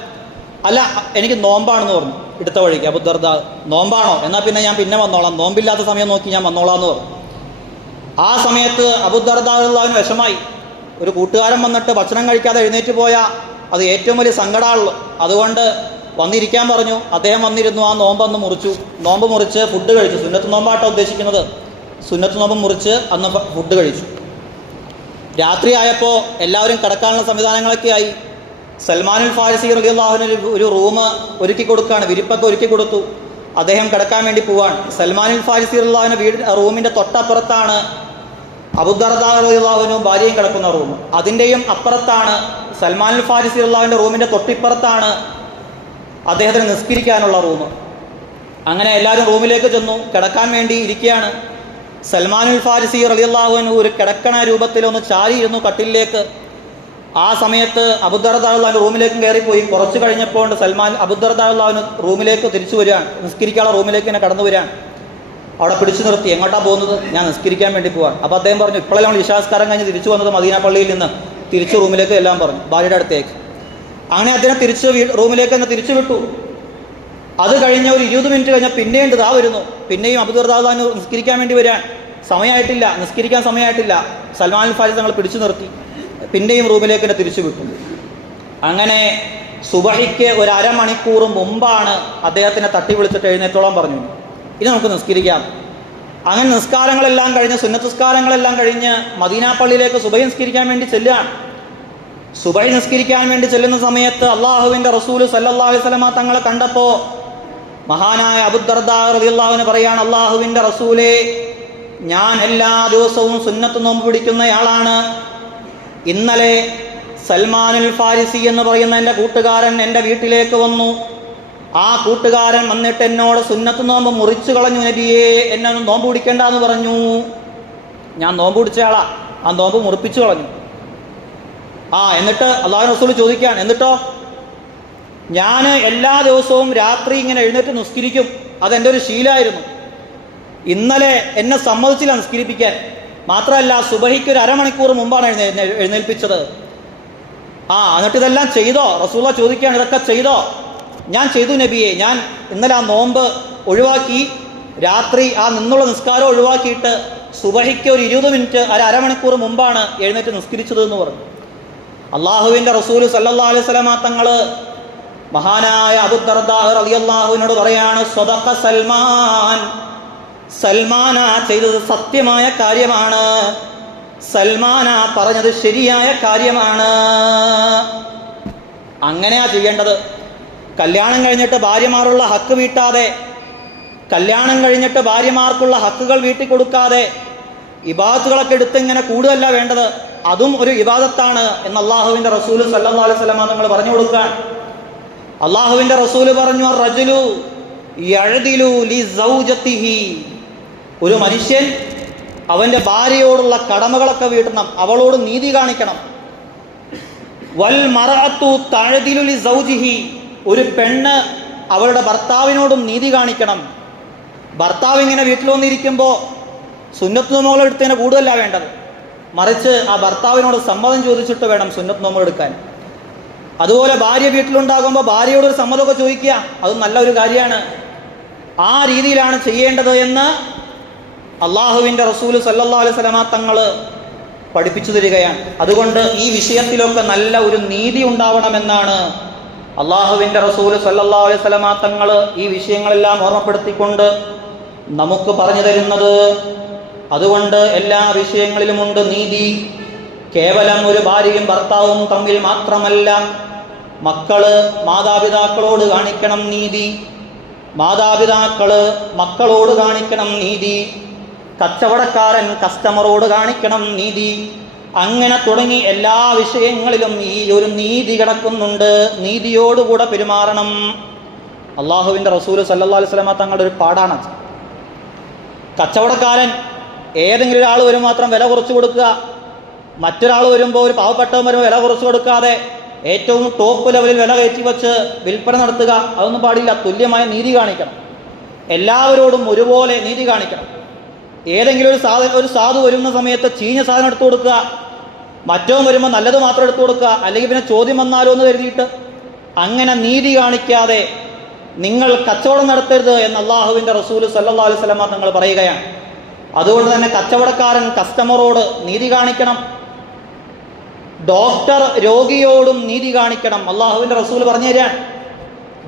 അല്ല എനിക്ക് നോമ്പാണെന്ന് പറഞ്ഞു. എടുത്ത വഴിക്ക് അബൂദർദ, നോമ്പാണോ? എന്നാൽ പിന്നെ ഞാൻ പിന്നെ വന്നോളാം, നോമ്പില്ലാത്ത സമയം നോക്കി ഞാൻ വന്നോളാം എന്ന് പറഞ്ഞു. ആ സമയത്ത് അബൂദർദ റളിയല്ലാഹു വിഷമായി. ഒരു കൂട്ടുകാരൻ വന്നിട്ട് ഭക്ഷണം കഴിക്കാതെ എഴുന്നേറ്റ് പോയാൽ അത് ഏറ്റവും വലിയ സങ്കടമാണല്ലോ. അതുകൊണ്ട് വന്നിരിക്കാൻ പറഞ്ഞു. അദ്ദേഹം വന്നിരുന്നു. ആ നോമ്പൊന്ന് മുറിച്ചു. നോമ്പ് മുറിച്ച് ഫുഡ് കഴിച്ചു. സുന്നത്ത് നോമ്പാട്ടോ ഉദ്ദേശിക്കുന്നത്. സുന്നത്ത് നോമ്പ് മുറിച്ച് അന്ന് ഫുഡ് കഴിച്ചു. രാത്രിയായപ്പോൾ എല്ലാവരും കിടക്കാനുള്ള സംവിധാനങ്ങളൊക്കെ ആയി. സൽമാനുൽ ഫാരിസി റളിയല്ലാഹുവിന് ഒരു റൂം ഒരുക്കി കൊടുക്കുകയാണ്. വിരിപ്പൊക്കെ ഒരുക്കി കൊടുത്തു. അദ്ദേഹം കിടക്കാൻ വേണ്ടി പോവാണ്. സൽമാനുൽ ഫാരിസി റളിയല്ലാഹുവിൻ്റെ റൂമിൻ്റെ തൊട്ടപ്പുറത്താണ് അബൂദർദ റളിയല്ലാഹുവിനും ഭാര്യയും കിടക്കുന്ന റൂം. അതിൻ്റെയും അപ്പുറത്താണ് സൽമാനുൽ ഫാരിസി റളിയല്ലാഹുവിൻ്റെ റൂമിൻ്റെ തൊട്ടിപ്പുറത്താണ് അദ്ദേഹത്തിന് നിസ്കരിക്കാനുള്ള റൂം. അങ്ങനെ എല്ലാവരും റൂമിലേക്ക് ചെന്നു. കിടക്കാൻ വേണ്ടി ഇരിക്കുകയാണ്. സൽമാനുൽ ഫാരിസി റളിയല്ലാഹു അൻഹു ഒരു കിടക്കണ രൂപത്തിലൊന്ന് ചാരിയിരുന്നു കട്ടിലേക്ക്. ആ സമയത്ത് അബൂദർദ റളിയല്ലാഹു റൂമിലേക്കും കയറിപ്പോയി. കുറച്ച് കഴിഞ്ഞപ്പോൾ അബൂദർദ റളിയല്ലാഹു റൂമിലേക്ക് തിരിച്ചു വരികയാണ്. നിസ്കരിക്കാനുള്ള റൂമിലേക്ക് തന്നെ കടന്നു വരികയാണ്. അവിടെ പിടിച്ചു നിർത്തി. എങ്ങോട്ടാണ് പോകുന്നത്? ഞാൻ നിസ്കരിക്കാൻ വേണ്ടി പോവാൻ. അപ്പോൾ അദ്ദേഹം പറഞ്ഞു, ഇപ്പോഴെല്ലാം നമ്മൾ ഇശാസ്കാരം കഴിഞ്ഞ് തിരിച്ചു വന്നത് മദീന പള്ളിയിൽ നിന്ന് തിരിച്ചു റൂമിലേക്ക് എല്ലാം പറഞ്ഞു, ഭാര്യയുടെ അടുത്തേക്ക്. അങ്ങനെ അദ്ദേഹം റൂമിലേക്ക് തന്നെ തിരിച്ചു വിട്ടു. അത് കഴിഞ്ഞ ഒരു 20 മിനിറ്റ് കഴിഞ്ഞാൽ പിന്നെയും ഇതാ വരുന്നു. പിന്നെയും അബൂദർദ റളിയല്ലാഹു നിസ്കരിക്കാൻ വേണ്ടി വരാൻ. സമയമായിട്ടില്ല, നിസ്കരിക്കാൻ സമയമായിട്ടില്ല. സൽമാനുൽ ഫാരിസി തങ്ങൾ പിടിച്ചു നിർത്തി. പിന്നെയും റൂമിലേക്ക് തന്നെ തിരിച്ചു വിട്ടു. അങ്ങനെ സുബഹിക്ക് ഒരു അരമണിക്കൂർ മുമ്പാണ് അദ്ദേഹത്തിനെ തട്ടി വിളിച്ചിട്ട് എഴുന്നേറ്റോളം പറഞ്ഞു, ഇനി നമുക്ക് നിസ്കരിക്കാം. അങ്ങനെ നിസ്കാരങ്ങളെല്ലാം കഴിഞ്ഞ്, സുന്നത്ത് നിസ്കാരങ്ങളെല്ലാം കഴിഞ്ഞ് മദീന പള്ളിയിലേക്ക് സുബഹി നിസ്കരിക്കാൻ വേണ്ടി ചെല്ലുകയാണ്. സുബഹി നിസ്കരിക്കാൻ വേണ്ടി ചെല്ലുന്ന സമയത്ത് അള്ളാഹുവിൻ്റെ റസൂല് സല്ലല്ലാഹു അലൈഹി വസല്ലമ തങ്ങളെ കണ്ടപ്പോൾ മഹാനായ അബൂദർദ റളിയല്ലാഹുവിന് പറയാണ്, അള്ളാഹുവിൻ്റെ റസൂലേ, ഞാൻ എല്ലാ ദിവസവും സുന്നത്ത് നോമ്പ് പിടിക്കുന്നയാളാണ്. ഇന്നലെ സൽമാനുൽ ഫാരിസി എന്ന് പറയുന്ന എൻ്റെ കൂട്ടുകാരൻ എൻ്റെ വീട്ടിലേക്ക് വന്നു. ആ കൂട്ടുകാരൻ വന്നിട്ട് എന്നോട് സുന്നത്ത് നോമ്പ് മുറിച്ചു കളഞ്ഞു നബിയേ, എന്നെ ഒന്ന് നോമ്പ് പിടിക്കേണ്ടെന്ന് പറഞ്ഞു. ഞാൻ നോമ്പ് പിടിച്ചയാളാ, ആ നോമ്പ് മുറിപ്പിച്ചു കളഞ്ഞു. എന്നിട്ട് അള്ളാഹു റസൂൽ ചോദിക്കുകയാണ്, എന്നിട്ടോ? ഞാൻ എല്ലാ ദിവസവും രാത്രി ഇങ്ങനെ എഴുന്നേറ്റ് നിസ്കരിക്കും, അതെൻ്റെ ഒരു ശീലമായിരുന്നു. ഇന്നലെ എന്നെ സമ്മതിച്ചില്ല നിസ്കരിപ്പിക്കാൻ. മാത്രമല്ല സുബഹിക്ക് ഒരു അരമണിക്കൂർ മുമ്പാണ് എഴുന്നേൽപ്പിച്ചത്. എന്നിട്ട് ഇതെല്ലാം ചെയ്തോ? റസൂല ചോദിക്കുകയാണ്, ഇതൊക്കെ ചെയ്തോ? ഞാൻ ചെയ്തു നബിയെ. ഞാൻ ഇന്നലെ ആ നോമ്പ് ഒഴിവാക്കി, രാത്രി ആ നിന്നുള്ള നിസ്കാരം ഒഴിവാക്കിയിട്ട് സുബഹിക്ക് ഒരു 20 മിനിറ്റ് അരമണിക്കൂർ മുമ്പാണ് എഴുന്നേറ്റ് നിസ്കരിച്ചത് എന്ന് പറഞ്ഞു. അള്ളാഹുവിൻ്റെ റസൂല് സല്ലല്ലാഹു അലൈഹി വസല്ലമ തങ്ങൾ മഹാനായ അബൂദർദ റളിയല്ലാഹുവിനോട് പറയാണ്, സ്വദഖ സൽമാൻ, സൽമാന ചെയ്തത് സത്യമായ കാര്യമാണ്, സൽമാന പറഞ്ഞത് ശരിയായ കാര്യമാണ്. അങ്ങനെയാ ചെയ്യേണ്ടത്. കല്യാണം കഴിഞ്ഞിട്ട് ഭാര്യമാരുള്ള ഹക്ക് വീട്ടാതെ, കല്യാണം കഴിഞ്ഞിട്ട് ഭാര്യമാർക്കുള്ള ഹക്കുകൾ വീട്ടി കൊടുക്കാതെ ഇബാദത്തുകളൊക്കെ എടുത്ത് ഇങ്ങനെ കൂടുതലല്ല വേണ്ടത്. അതും ഒരു ഇബാദത്താണ് എന്ന് അള്ളാഹുവിൻ്റെ റസൂല് സല്ലല്ലാഹു അലൈഹി വസല്ലമ തങ്ങൾ പറഞ്ഞു കൊടുക്കാൻ. അള്ളാഹുവിൻ്റെ റസൂല് പറഞ്ഞു, റജുലു യഅദിലു ലിസൗജതിഹി, ഒരു മനുഷ്യൻ അവൻ്റെ ഭാര്യയോടുള്ള കടമകളൊക്കെ വീട്ടണം, അവളോട് നീതി കാണിക്കണം. വൽ മർഅതു തഅദിലു ലിസൗജിഹി, ഒരു പെണ്ണ് അവളുടെ ഭർത്താവിനോടും നീതി കാണിക്കണം. ഭർത്താവ് ഇങ്ങനെ വീട്ടിൽ വന്നിരിക്കുമ്പോൾ സുന്നത്ത് നോമ്പുകൾ എടുത്തതിന് കൂടുതലല്ല വേണ്ടത്, മറിച്ച് ആ ഭർത്താവിനോട് സമ്മതം ചോദിച്ചിട്ട് വേണം സുന്നത്ത് നോമ്പ് എടുക്കാൻ. അതുപോലെ ഭാര്യ വീട്ടിലുണ്ടാകുമ്പോൾ ഭാര്യയോടൊരു സമ്മതമൊക്കെ ചോദിക്കുക, അത് നല്ലൊരു കാര്യമാണ്. ആ രീതിയിലാണ് ചെയ്യേണ്ടത് എന്ന് അള്ളാഹുവിൻ്റെ റസൂല് സല്ലല്ലാഹു അലൈഹി വസല്ലമ തങ്ങൾ പഠിപ്പിച്ചു തരികയാണ്. അതുകൊണ്ട് ഈ വിഷയത്തിലൊക്കെ നല്ല ഒരു നീതി ഉണ്ടാവണമെന്നാണ് അള്ളാഹുവിൻ്റെ റസൂല് സല്ലല്ലാഹു അലൈഹി വസല്ലമ തങ്ങൾ ഈ വിഷയങ്ങളെല്ലാം ഓർമ്മപ്പെടുത്തിക്കൊണ്ട് നമുക്ക് പറഞ്ഞു തരുന്നത്. അതുകൊണ്ട് എല്ലാ വിഷയങ്ങളിലുമുണ്ട് നീതി. കേവലം ഒരു ഭാര്യയും ഭർത്താവും തമ്മിൽ മാത്രമല്ല, മക്കള് മാതാപിതാക്കളോട് കാണിക്കണം നീതി, മാതാപിതാക്കള് മക്കളോട് കാണിക്കണം നീതി, കച്ചവടക്കാരൻ കസ്റ്റമറോട് കാണിക്കണം നീതി. അങ്ങനെ തുടങ്ങി എല്ലാ വിഷയങ്ങളിലും ഈ ഒരു നീതി കിടക്കുന്നുണ്ട്. നീതിയോടുകൂടെ പെരുമാറണം. അള്ളാഹുവിൻ്റെ റസൂല് സല്ലല്ലാഹു അലൈഹി വസല്ലമ തങ്ങളുടെ ഒരു പാടാണ്. കച്ചവടക്കാരൻ ഏതെങ്കിലും ഒരാൾ വരും മാത്രം വില കുറച്ച് കൊടുക്കുക, മറ്റൊരാൾ വരുമ്പോൾ, ഒരു പാവപ്പെട്ടവൻ വരുമ്പോൾ വില കുറച്ച് കൊടുക്കാതെ ഏറ്റവും ടോപ്പ് ലെവലിൽ വില കയറ്റി വെച്ച് വിൽപ്പന നടത്തുക, അതൊന്നും പാടില്ല. തുല്യമായ നീതി കാണിക്കണം. എല്ലാവരോടും ഒരുപോലെ നീതി കാണിക്കണം. ഏതെങ്കിലും ഒരു സാധു വരുന്ന സമയത്ത് ചീഞ്ഞ സാധനം എടുത്തു കൊടുക്കുക, മറ്റവൻ വരുമ്പോൾ നല്ലത് മാത്രം എടുത്തു കൊടുക്കുക, അല്ലെങ്കിൽ പിന്നെ ചോദ്യം വന്നാലോ എന്ന് കരുതിയിട്ട് അങ്ങനെ നീതി കാണിക്കാതെ നിങ്ങൾ കച്ചവടം നടത്തരുത് എന്ന് അള്ളാഹുവിൻ്റെ റസൂൽ സല്ലല്ലാഹു അലൈഹി വസല്ലം തങ്ങൾ പറയുകയാണ്. അതുകൊണ്ട് തന്നെ കച്ചവടക്കാരൻ കസ്റ്റമറോട് നീതി കാണിക്കണം, ഡോക്ടർ രോഗിയോടും നീതി കാണിക്കണം. അള്ളാഹുവിൻ്റെ റസൂൽ പറഞ്ഞു തരാൻ,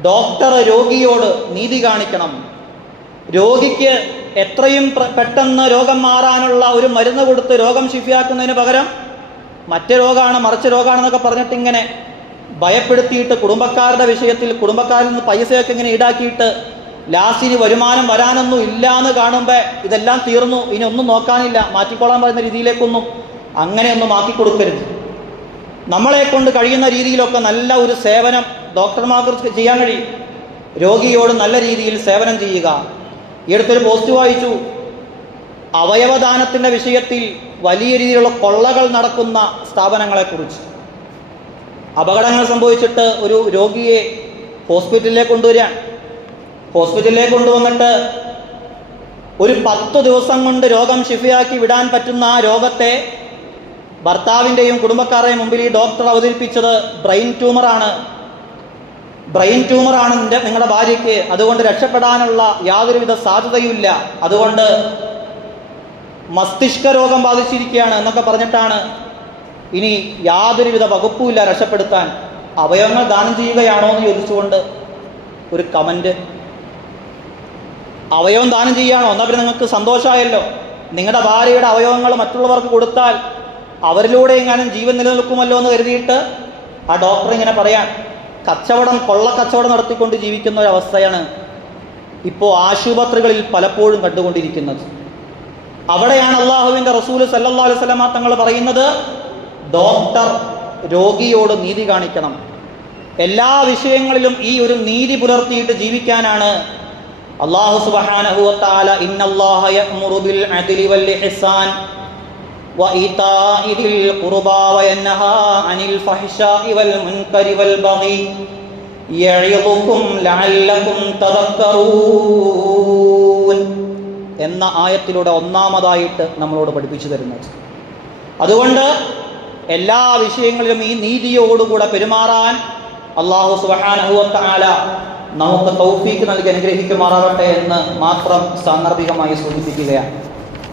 ഡോക്ടർ രോഗിയോട് നീതി കാണിക്കണം. രോഗിക്ക് എത്രയും പെട്ടെന്ന് രോഗം മാറാനുള്ള ഒരു മരുന്ന് കൊടുത്ത് രോഗം ശിഫിയാക്കുന്നതിന് പകരം മറ്റു രോഗമാണ് മറിച്ച് രോഗമാണെന്നൊക്കെ പറഞ്ഞിട്ട് ഇങ്ങനെ ഭയപ്പെടുത്തിയിട്ട് കുടുംബക്കാരുടെ വിഷയത്തിൽ കുടുംബക്കാരിൽ നിന്ന് പൈസയൊക്കെ ഇങ്ങനെ ഈടാക്കിയിട്ട് ലാസ്റ്റിന് വരുമാനം വരാനൊന്നും ഇല്ലയെന്ന് കാണുമ്പോൾ ഇതെല്ലാം തീർന്നു, ഇനി ഒന്നും നോക്കാനില്ല, മാറ്റിക്കോളാൻ പറയുന്ന രീതിയിലേക്കൊന്നും അങ്ങനെയൊന്നും ആക്കിക്കൊടുക്കരുത്. നമ്മളെ കൊണ്ട് കഴിയുന്ന രീതിയിലൊക്കെ നല്ല ഒരു സേവനം ഡോക്ടർമാർക്ക് ചെയ്യാൻ കഴിയും. രോഗിയോട് നല്ല രീതിയിൽ സേവനം ചെയ്യുക. ഈ അടുത്തൊരു പോസ്റ്റ് വായിച്ചു, അവയവദാനത്തിൻ്റെ വിഷയത്തിൽ വലിയ രീതിയിലുള്ള കൊള്ളകൾ നടക്കുന്ന സ്ഥാപനങ്ങളെക്കുറിച്ച്. അപകടങ്ങൾ സംഭവിച്ചിട്ട് ഒരു രോഗിയെ ഹോസ്പിറ്റലിലേക്ക് കൊണ്ടുവരാൻ, ഹോസ്പിറ്റലിലേക്ക് കൊണ്ടുവന്നിട്ട് ഒരു 10 ദിവസം കൊണ്ട് രോഗം ശിഫയാക്കി വിടാൻ പറ്റുന്ന ആ രോഗത്തെ ഭർത്താവിൻ്റെയും കുടുംബക്കാരുടെയും മുമ്പിൽ ഈ ഡോക്ടർ അവതരിപ്പിച്ചത് ബ്രെയിൻ ട്യൂമറാണ് നിങ്ങളുടെ ഭാര്യയ്ക്ക്, അതുകൊണ്ട് രക്ഷപ്പെടാനുള്ള യാതൊരുവിധ സാധ്യതയുമില്ല, അതുകൊണ്ട് മസ്തിഷ്ക രോഗം ബാധിച്ചിരിക്കുകയാണ് എന്നൊക്കെ പറഞ്ഞിട്ടാണ്. ഇനി യാതൊരുവിധ വകുപ്പുമില്ല രക്ഷപ്പെടുത്താൻ. അവയവങ്ങൾ ദാനം ചെയ്യുകയാണോ എന്ന് ചോദിച്ചുകൊണ്ട് ഒരു കമൻറ്റ്. അവയവം ദാനം ചെയ്യുകയാണോ? എന്നാൽ പിന്നെ നിങ്ങൾക്ക് സന്തോഷമായല്ലോ. നിങ്ങളുടെ ഭാര്യയുടെ അവയവങ്ങൾ മറ്റുള്ളവർക്ക് കൊടുത്താൽ അവരിലൂടെ എങ്ങാനും ജീവൻ നിലനിൽക്കുമല്ലോ എന്ന് കരുതിയിട്ട് ആ ഡോക്ടർ ഇങ്ങനെ പറയാൻ, കൊള്ളക്കച്ചവടം നടത്തിക്കൊണ്ട് ജീവിക്കുന്ന ഒരവസ്ഥയാണ് ഇപ്പോൾ ആശുപത്രികളിൽ പലപ്പോഴും കണ്ടുകൊണ്ടിരിക്കുന്നത്. അവിടെയാണ് അള്ളാഹുവിൻ്റെ റസൂൽ സല്ലല്ലാഹു അലൈഹി വസല്ലം തങ്ങൾ പറയുന്നത്, ഡോക്ടർ രോഗിയോട് നീതി കാണിക്കണം. എല്ലാ വിഷയങ്ങളിലും ഈ ഒരു നീതി പുലർത്തിയിട്ട് ജീവിക്കാനാണ് അല്ലാഹു സുബ്ഹാനഹു വ തആല ഇന്നല്ലാഹ യഅ്മുറു ബിൽ അദ്ലി വൽ ഇഹ്സാൻ വഇതാഇ ദിൽ ഖുർബാ വയൻഹാ അനിൽ ഫഹ്ശാഇ വൽ മുൻകരി വൽ ബഗി യഇദുകും ലഅല്ലകും തദക്കറൂൻ എന്ന ആയത്തിലൂടെ ഒന്നാമതായിട്ട് നമ്മളോട് പഠിപ്പിച്ചു തരുന്നത്. അതുകൊണ്ട് എല്ലാ വിഷയങ്ങളിലും ഈ നീതിയോടുകൂടെ പെരുമാറാൻ അല്ലാഹു സുബ്ഹാനഹു വ തആല നമുക്ക് തൗഫീക്ക് നൽകി അനുഗ്രഹിക്കുമാറാവട്ടെ എന്ന് മാത്രം സാന്ദർഭികമായി സൂചിപ്പിക്കുകയാണ്.